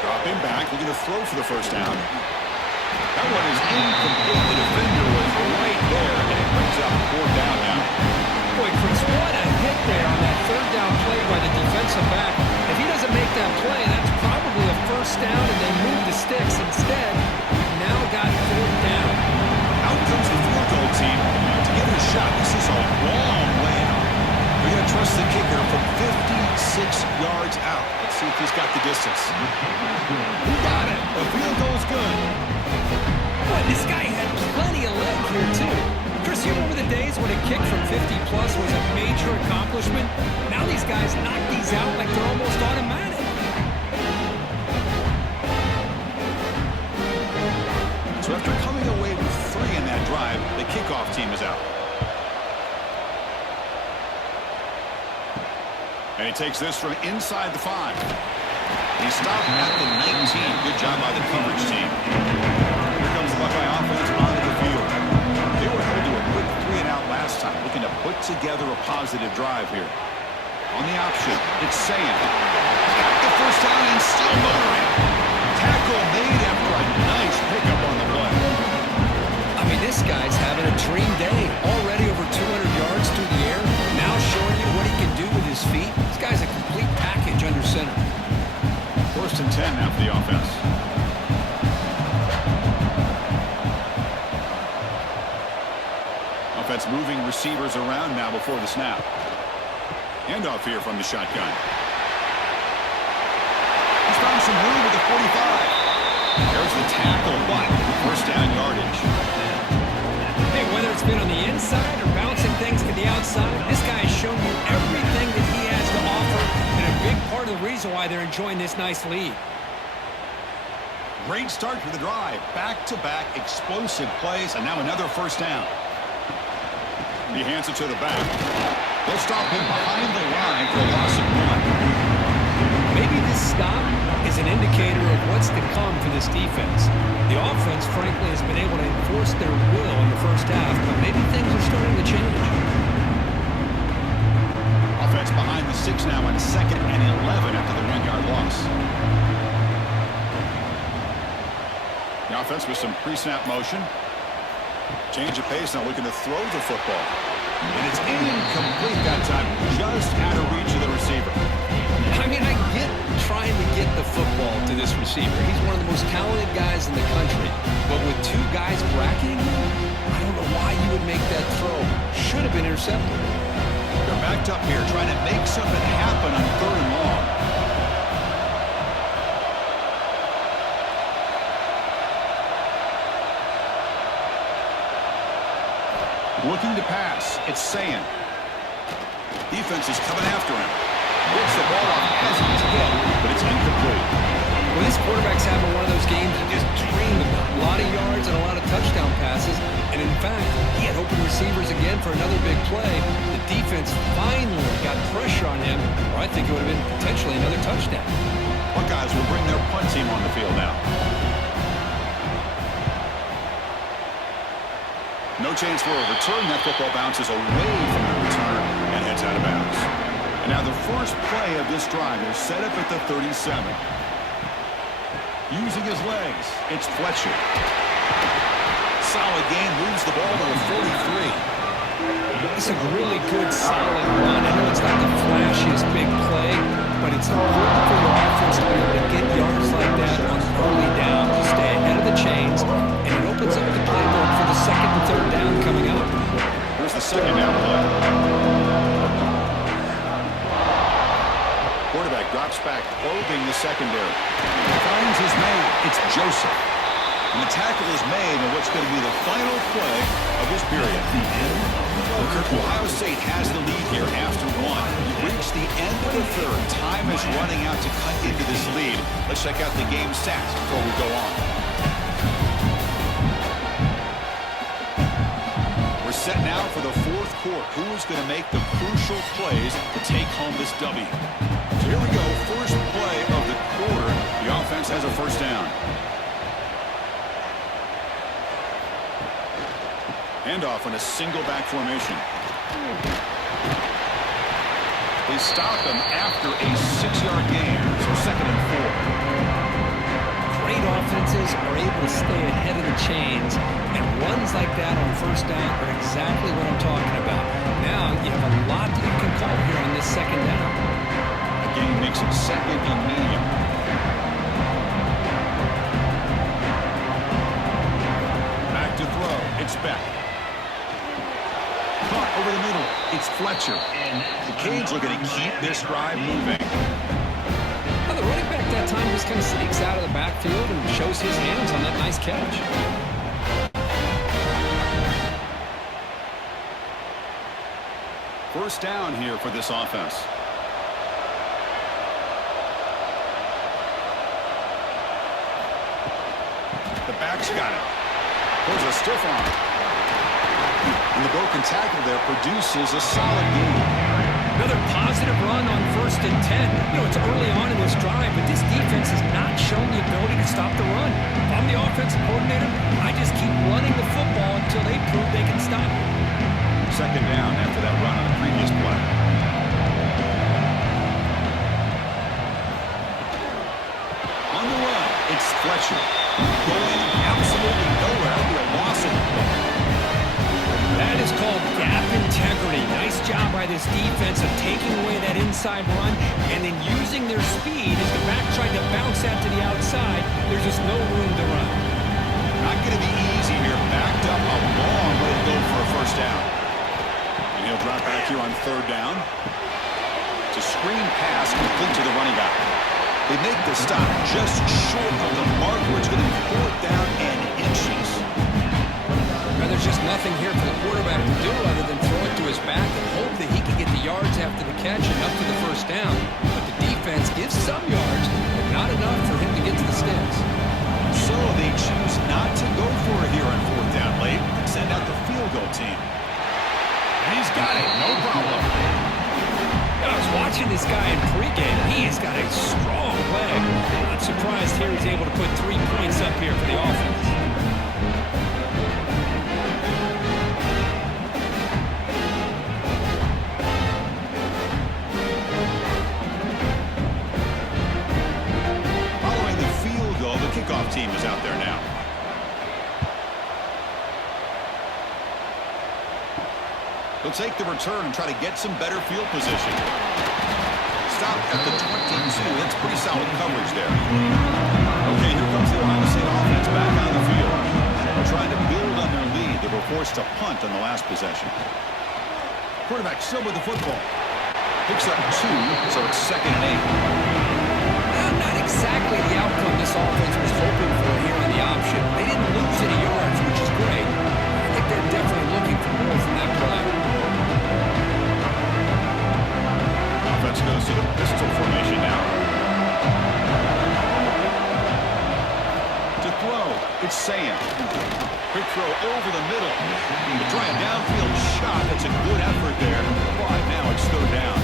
Dropping back, looking to throw for the first down. That one is incomplete. The defender was right there, and it brings up 4th down now. Boy, Chris, what a hit there on that 3rd down play by the defensive back. If he doesn't make that play, that's probably a first down, and they move the sticks. Instead, now got 4th down. Out comes the field goal team to give it a shot. This is a long way out. We're going to trust the kicker from 56 yards out. Let's see if he's got the distance. He got it. The field goal's good. Boy, this guy had plenty of leg here, too. Chris, you remember the days when a kick from 50-plus was a major accomplishment? Now these guys knock these out like they're almost automatic. So after coming away with 3 in that drive, the kickoff team is out. And he takes this from inside the 5. He stopped at the 19. Good job by the coverage team. Here comes the Buckeye offense onto the field. They were able to do a quick 3-and-out last time, looking to put together a positive drive here. On the option, it's Saying. Got the first down and still motoring. Tackle made after a nice pickup on the play. I mean, this guy's having a dream day. Already over 200 yards through the air. Now showing you what he can do with his feet. This guy's a complete package under center. 1st and 10 now for the offense. Offense moving receivers around now before the snap. Handoff here from the shotgun. He's found some room with the 45. There's the tackle, but first down yardage. Hey, whether it's been on the inside or bouncing things to the outside, this guy has shown you everything that he has to offer, and a big part of the reason why they're enjoying this nice lead. Great start to the drive. Back-to-back explosive plays, and now another first down. He hands it to the back. They'll stop him behind the line for a loss of 1. Maybe this stop is an indicator of what's to come for this defense. The offense, frankly, has been able to enforce their will in the first half, but maybe things are starting to change. Offense behind the 6 now on 2nd and 11 after the 1-yard loss. The offense with some pre-snap motion. Change of pace now, looking to throw the football. And it's incomplete that time, just out of reach of the receiver. I mean, I get trying to get the football to this receiver. He's one of the most talented guys in the country. But with two guys bracketing him, I don't know why you would make that throw. Should have been intercepted. They're backed up here trying to make something happen on 3rd and long. Looking to pass. It's Sayan. Defense is coming after him. Gets the ball off as he's hit, but it's incomplete. Well, this quarterback's having one of those games you just dream about. A lot of yards and a lot of touchdown passes. And in fact, he had open receivers again for another big play. The defense finally got pressure on him, or I think it would have been potentially another touchdown. Buckeyes will bring their punt team on the field now. No chance for a return. That football bounces away from the return and heads out of bounds. And now the first play of this drive is set up at the 37. Using his legs, it's Fletcher. Solid gain, moves the ball to the 43. It's a really good, solid run. I know it's not the flashiest big play, but it's important for your offense to be able to get yards like that on early down to stay ahead of the chains, and it opens up the playbook for the 2nd and 3rd down coming up. Here's the 2nd down play. Quarterback drops back, probing the secondary. Finds his man. It's Joseph. And the tackle is made in what's going to be the final play of this period. Ohio State has the lead here after 1. We've reached the end of the 3rd. Time is running out to cut into this lead. Let's check out the game stats before we go on. We're set now for the 4th quarter. Who is going to make the crucial plays to take home this W? So here we go. First play of the quarter. The offense has a 1st down. Handoff in a single back formation. They stop him after a 6-yard gain, so 2nd and 4. Great offenses are able to stay ahead of the chains, and runs like that on 1st down are exactly what I'm talking about. Now you have a lot that you can call here on this 2nd down. The game makes it 2nd and medium. Back to throw. It's Beck. Caught over the middle. It's Fletcher. The Canes are going to keep this drive moving. Well, the running back that time just kind of sneaks out of the backfield and shows his hands on that nice catch. First down here for this offense. The back's got it. Pulls a stiff arm. And the broken tackle there produces a solid gain. Another positive run on 1st and 10. You know, it's early on in this drive, but this defense has not shown the ability to stop the run. If I'm the offensive coordinator, I just keep running the football until they prove they can stop it. 2nd down after that run on the previous play. On the run, it's Fletcher. Going absolutely nowhere. It'll be a loss of the ball. That is called gap integrity. Nice job by this defense of taking away that inside run and then using their speed as the back tried to bounce that to the outside. There's just no room to run. Not going to be easy here. Backed up a long way to go for a 1st down. And he'll drop back here on 3rd down. It's a screen pass complete to the running back. They make the stop just short of the mark where it's going to be 4th down and inches. Now, there's just nothing here for the quarterback to do other than throw it to his back and hope that he can get the yards after the catch and up to the 1st down. But the defense gives some yards, but not enough for him to get to the sticks. So they choose not to go for it here on 4th down late and send out the field goal team. And he's got it, no problem. I was watching this guy in pregame. He has got a strong leg. Not surprised here he's able to put 3 points up here for the offense. Following the field goal, the kickoff team is out there now. The They'll take the return and try to get some better field position. Stop at the 22. That's pretty solid coverage there. Okay, here comes the Ohio State offense back on the field. They're trying to build on their lead. They were forced to punt on the last possession. Quarterback still with the football. Picks up 2, so it's 2nd and 8. Not exactly the outcome this offense was hoping for here on the option. They didn't lose any yards, which is great. I think they're definitely looking for more from that play. Offense goes to the pistol formation now. To throw, it's Sam. Quick throw over the middle. To try a downfield shot. That's a good effort there. But now it's 3rd down.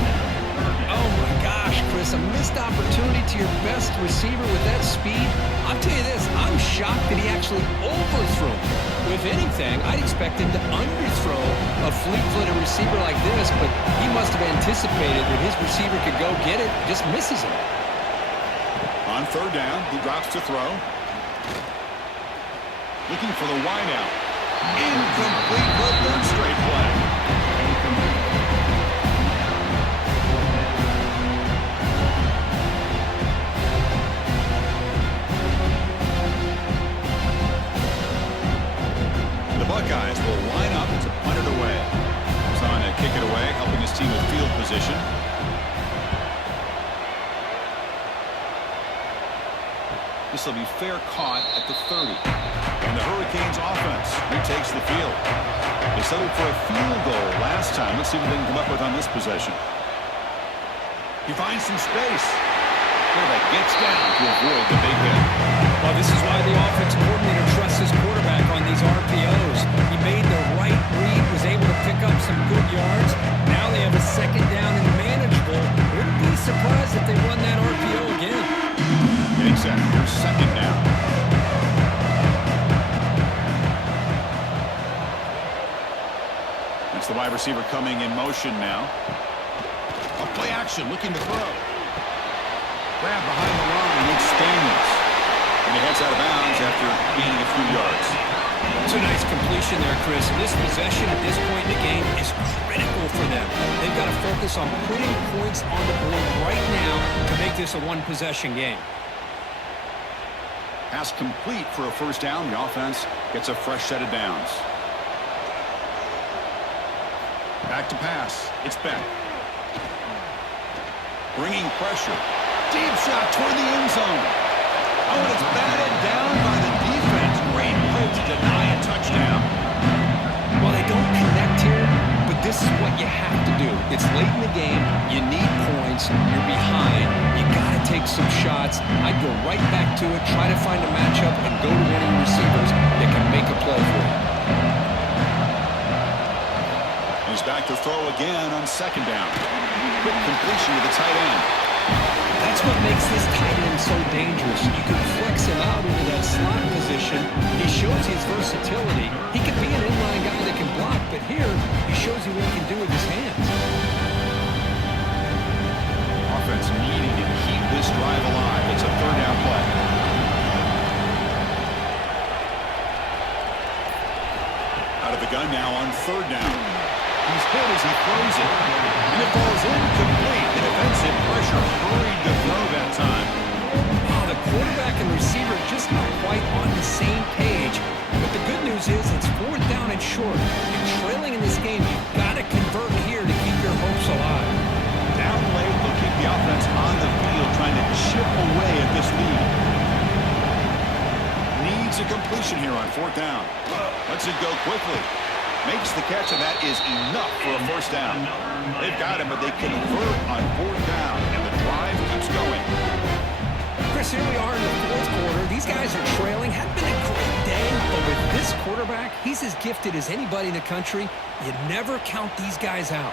Oh my gosh, Chris, a missed opportunity to your best receiver with that speed. I'll tell you this, I'm shocked that he actually overthrew him. If anything, I'd expect him to underthrow a fleet-footed receiver like this, but he must have anticipated that his receiver could go get it, just misses him. On 3rd down, he drops to throw. Looking for the wideout. Incomplete for a 3rd straight play. The Buckeyes will line up to punt it away. He's on to kick it away, helping his team with field position. This will be fair caught at the 30. And the Hurricanes offense retakes the field. They settled for a field goal last time. Let's see what they can come up with on this possession. He finds some space. Quarterback gets down to avoid the big hit. Well, this is why the offense coordinator trusts his quarterback on these RPOs. He made the right read, was able to pick up some good yards. Now they have a 2nd down and manageable. Wouldn't be surprised if they run that RPO again. Exactly. Here's 2nd down. That's the wide receiver coming in motion now. A play action, looking to throw. Grab behind the line, it's Daniels. And he heads out of bounds after gaining a few yards. It's a nice completion there, Chris. This possession at this point in the game is critical for them. They've got to focus on putting points on the board right now to make this a one-possession game. Pass complete for a 1st down. The offense gets a fresh set of downs. Back to pass. It's Beck. Bringing pressure. Deep shot toward the end zone. Oh, and it's batted down by the defense. Great play to deny a touchdown. Well, they don't connect here, but this is what you have to do. It's late in the game. You need points. You're behind. You got to take some shots. I'd go right back to it, try to find a matchup, and go to one of your receivers that can make a play for you. He's back to throw again on 2nd down. Quick completion to the tight end. That's what makes this tight end so dangerous. You can flex him out into that slot position. He shows his versatility. He can be an inline guy that can block, but here he shows you what he can do with his hands. Offense needing to keep this drive alive. It's a 3rd down play. Out of the gun now on 3rd down. He's hit as he throws it. And it falls incomplete. The defensive pressure hurried to throw that time. Wow, the quarterback and receiver just not quite on the same page. But the good news is it's 4th down and short. You're trailing in this game. You've got to convert here to keep your hopes alive. Down late, they'll keep the offense on the field, trying to chip away at this lead. Needs a completion here on 4th down. Lets it go quickly. Makes the catch, and that is enough for a 1st down. They've got him, but they convert on 4th down, and the drive keeps going. Chris, here we are in the 4th quarter. These guys are trailing. Had been a great day, but with this quarterback, he's as gifted as anybody in the country. You never count these guys out.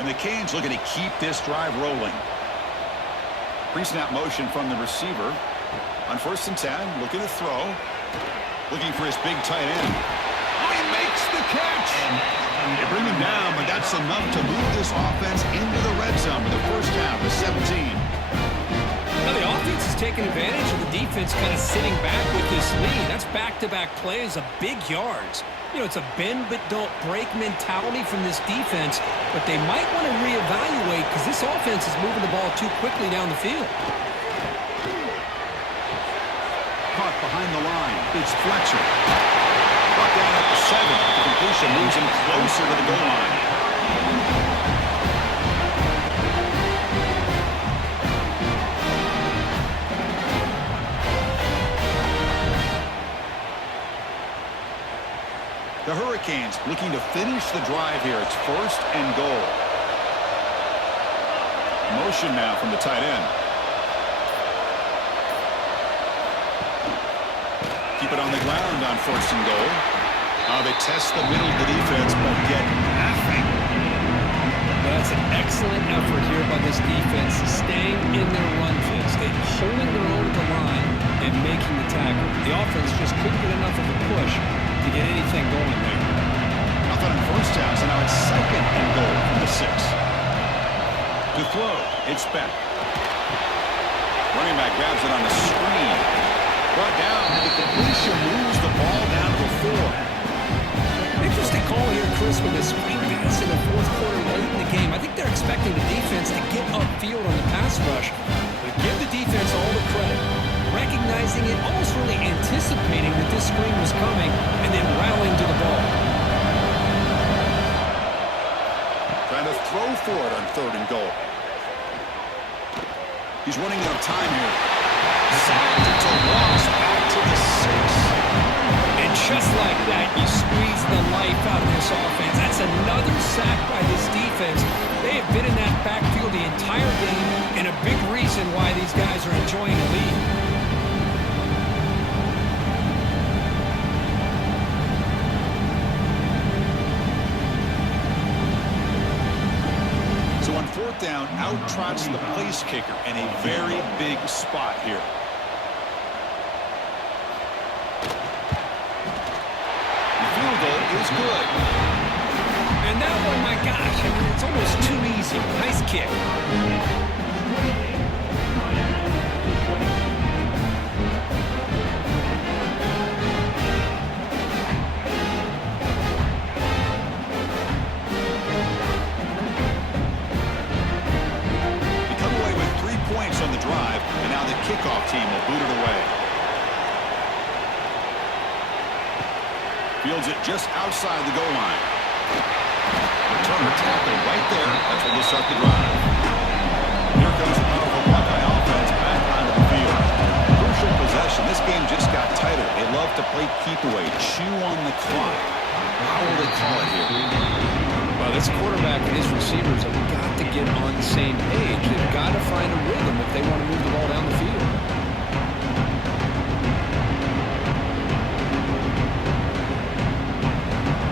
And the Canes looking to keep this drive rolling. Pre-snap motion from the receiver. On 1st and 10, looking to throw. Looking for his big tight end. Oh, he makes the catch! They bring him down, but that's enough to move this offense into the red zone for the 1st half of 17. Now the offense is taking advantage of the defense kind of sitting back with this lead. That's back-to-back plays of big yards. You know, it's a bend-but-don't-break mentality from this defense, but they might want to reevaluate because this offense is moving the ball too quickly down the field. Caught behind the line. It's Fletcher. Brought down at the 7. The completion moves him closer to the goal line. The Hurricanes looking to finish the drive here. It's 1st and goal. Motion now from the tight end. Keep it on the ground on 1st and goal. They test the middle of the defense, but get nothing. That's an excellent effort here by this defense, staying in their run fits. They're holding their own at the line and making the tackle. The offense just couldn't get enough of a push to get anything going there. Nothing on 1st down, so now it's 2nd and goal from the 6. To throw, it's Beck. Running back grabs it on the screen. Brought down, and the completion moves the ball down to the 4. Interesting call here, Chris, with a screen pass in the 4th quarter late in the game. I think they're expecting the defense to get upfield on the pass rush, but give the defense all the credit. Recognizing it, almost really anticipating that this screen was coming, and then rallying to the ball. Trying to throw for it on 3rd and goal. He's running out of time here. Sacked until lost back to the 6. And just like that, you squeeze the life out of this offense. That's another sack by this defense. They have been in that backfield the entire game, and a big reason why these guys are enjoying the lead. So on 4th down, out trots the place kicker in a very big spot here. The field goal is good. And that one, my gosh, I mean, it's almost too easy. Nice kick. On the drive, and now the kickoff team will boot it away. Fields it just outside the goal line. Returner tackle right there. That's when they'll start the drive. Here comes the powerful Buckeye offense back onto the field. Crucial possession. This game just got tighter. They love to play keep away, chew on the clock. How will they call it here? Well, this quarterback and his receivers have got to get on the same page. They've got to find a rhythm if they want to move the ball down the field.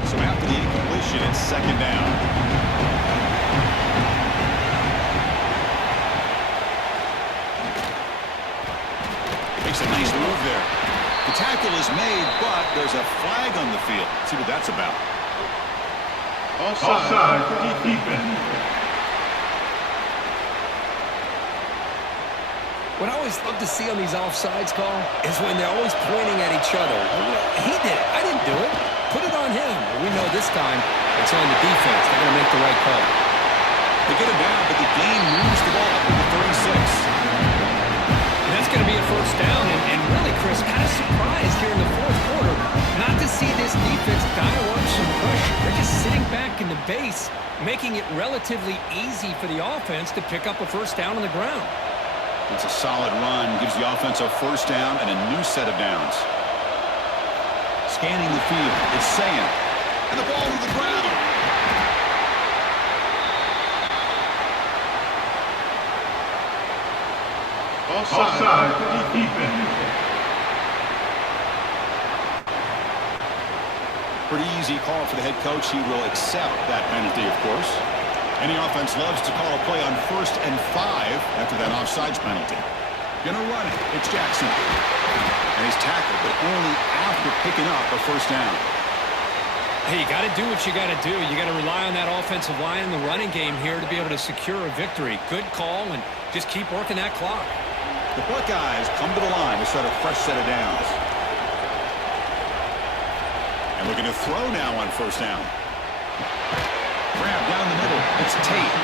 So after the incompletion, it's 2nd down. Makes a nice move there. The tackle is made, but there's a flag on the field. Let's see what that's about. Offside, defense. What I always love to see on these offsides call is when they're always pointing at each other. He did it. I didn't do it. Put it on him. We know this time it's on the defense. They're going to make the right call. They get him down, but the game moves the ball up to the 36. And that's going to be a 1st down. And really, Chris, kind of surprised here in the 4th quarter not to see this defense dial up some pressure. They're just sitting back in the base, making it relatively easy for the offense to pick up a 1st down on the ground. It's a solid run, gives the offense a 1st down and a new set of downs. Scanning the field, it's Sayan. And the ball to the ground. Offside, defense. Pretty easy call for the head coach. He will accept that penalty, of course. Any offense loves to call a play on 1st and 5 after that offsides penalty. Gonna run it. It's Jackson. And he's tackled, but only after picking up a 1st down. Hey, you got to do what you got to do. You got to rely on that offensive line in the running game here to be able to secure a victory. Good call, and just keep working that clock. The Buckeyes come to the line to start a fresh set of downs. And looking to throw now on first down. Grab down the middle. It's Tate.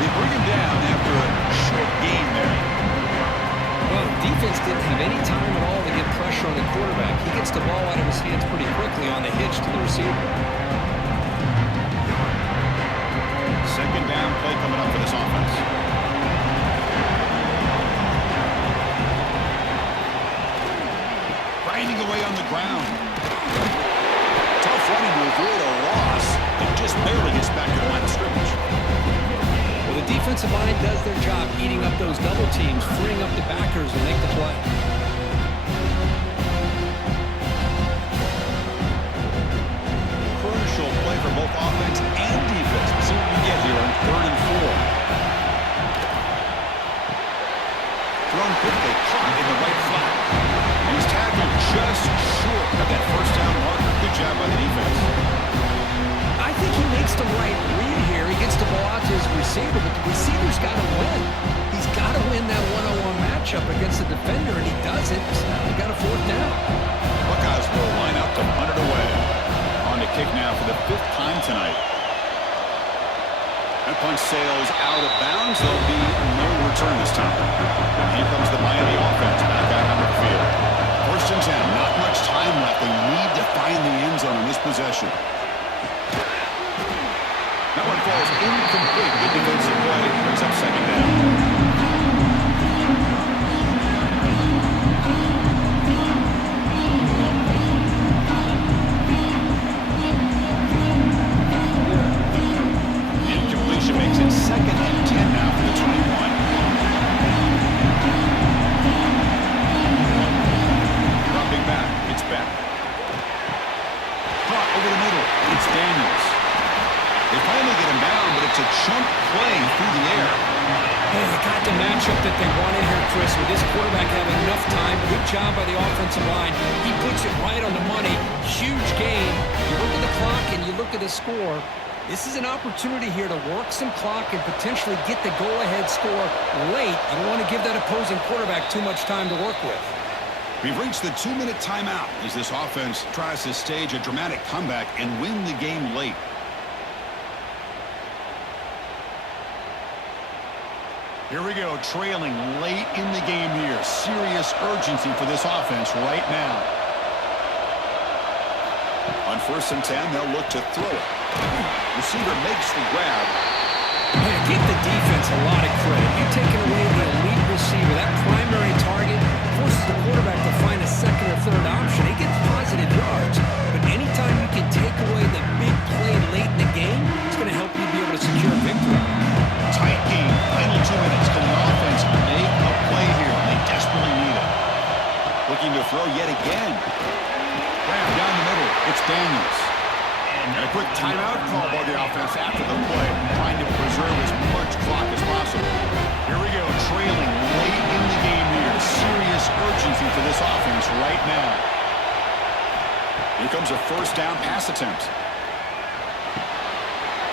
They bring him down after a short gain there. Well, defense didn't have any time at all to get pressure on the quarterback. He gets the ball out of his hands pretty quickly on the hitch to the receiver. Second down play coming up for this offense. Grinding away on the ground. Tough running to avoid a loss. It just barely gets back to the line of scrimmage. Well, the defensive line does their job eating up those double teams, freeing up the backers to make the play. Crucial play for both offense and defense. Let's see what we get here on 3rd and 4. Thrown quickly, caught in the right flat. And he's tackled just short of that first down marker. Good job by the defense. I think he makes the right read here. He gets the ball out to his receiver, but the receiver's got to win. He's got to win that one-on-one matchup against the defender, and he doesn't. So he got a 4th down. Buckeyes will line up to punt it away. On to kick now for the 5th time tonight. That punt sails out of bounds. There'll be no return this time. And here comes the Miami offense back out on the field. 1st and 10. Not much time left. They need to find the end zone on this possession. That one falls incomplete. Good defensive play. Brings up 2nd down. Incompletion makes it 2nd and 10 now for the 21. Dropping back. It's back. Caught over the middle. It's Daniels. They finally get him down, but it's a chunk play through the air. Hey, they got the matchup that they wanted here, Chris, with this quarterback having enough time. Good job by the offensive line. He puts it right on the money. Huge game. You look at the clock and you look at the score. This is an opportunity here to work some clock and potentially get the go-ahead score late. You don't want to give that opposing quarterback too much time to work with. We've reached the 2-minute timeout as this offense tries to stage a dramatic comeback and win the game late. Here we go, trailing late in the game here. Serious urgency for this offense right now. On 1st and 10, they'll look to throw it. Receiver makes the grab. Hey, give the defense a lot of credit. You've taken away the elite receiver. That primary target forces the quarterback to find a 2nd or 3rd option. He gets positive yards. But anytime you can take away the big play late in the game, it's going to help you be able to secure victory. Tight game. Final 2 minutes. Can the offense make a play here? They desperately need it. Looking to throw yet again. Grab down the middle. It's Daniels. And a quick timeout call by the offense after the play, trying to preserve as much clock as possible. Here we go, trailing late in the game here. Serious urgency for this offense right now. Here comes a 1st down pass attempt.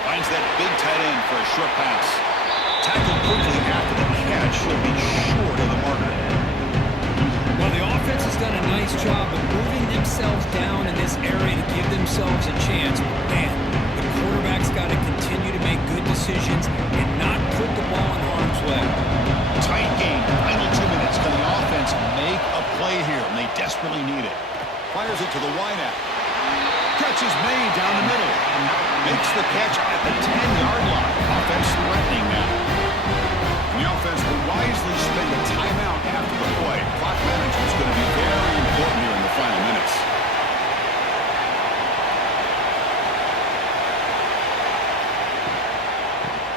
Finds that big tight end for a short pass. Tackled quickly after the catch. Will be short of the marker. Well, the offense has done a nice job of moving themselves down in this area to give themselves a chance. Man, the quarterback's got to continue to make good decisions and not put the ball in harm's way. Tight game. Final 2 minutes. Can the offense make a play here? And they desperately need it. Fires it to the wideout. Catch is made down the middle. Makes the catch at the 10-yard line. Offense threatening now. The offense will wisely spend a timeout after the play. Clock management is going to be very important here in the final minutes.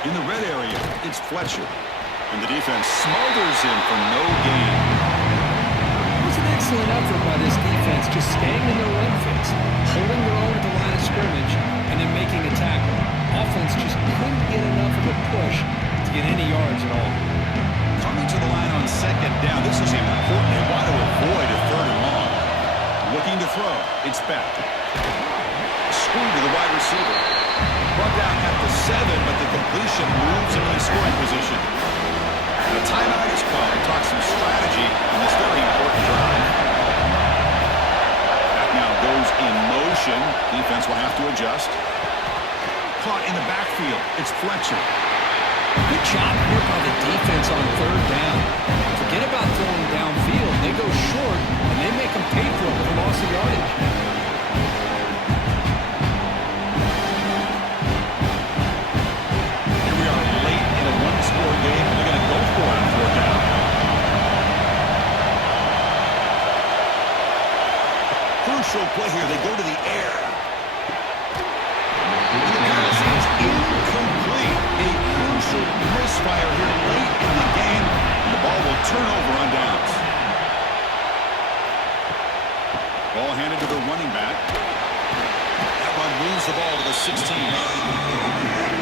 In the red area, it's Fletcher. And the defense smothers him for no gain. It was an excellent effort by this defense, just staying in their run fits, holding their own at the line of scrimmage, and then making a tackle. Offense just couldn't get enough of a push to get any yards at all. Coming to the line on 2nd down. This is important. They want to avoid a 3rd and long. Looking to throw. It's back. Screen to the wide receiver. Brought down at the 7, but the completion moves him in scoring position. And a timeout is called. Talk some strategy. answer. Good job here by the defense on third down. Forget about throwing downfield. They go short, and they make them pay for it with a loss of yardage. Here we are late in a one-score game, and they're going to go for it on fourth down. Crucial play here. They go to the air. The pass is incomplete. A crucial misfire here late in the game. And the ball will turn over on downs. Ball handed to the running back. That run moves the ball to the 16.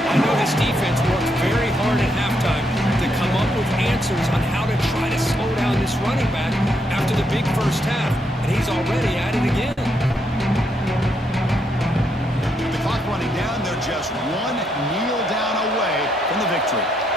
I know this defense worked very hard at halftime to come up with answers on how to try to slow down this running back after the big first half, and he's already at it again. With the clock running down, they're just one kneel down away from the victory.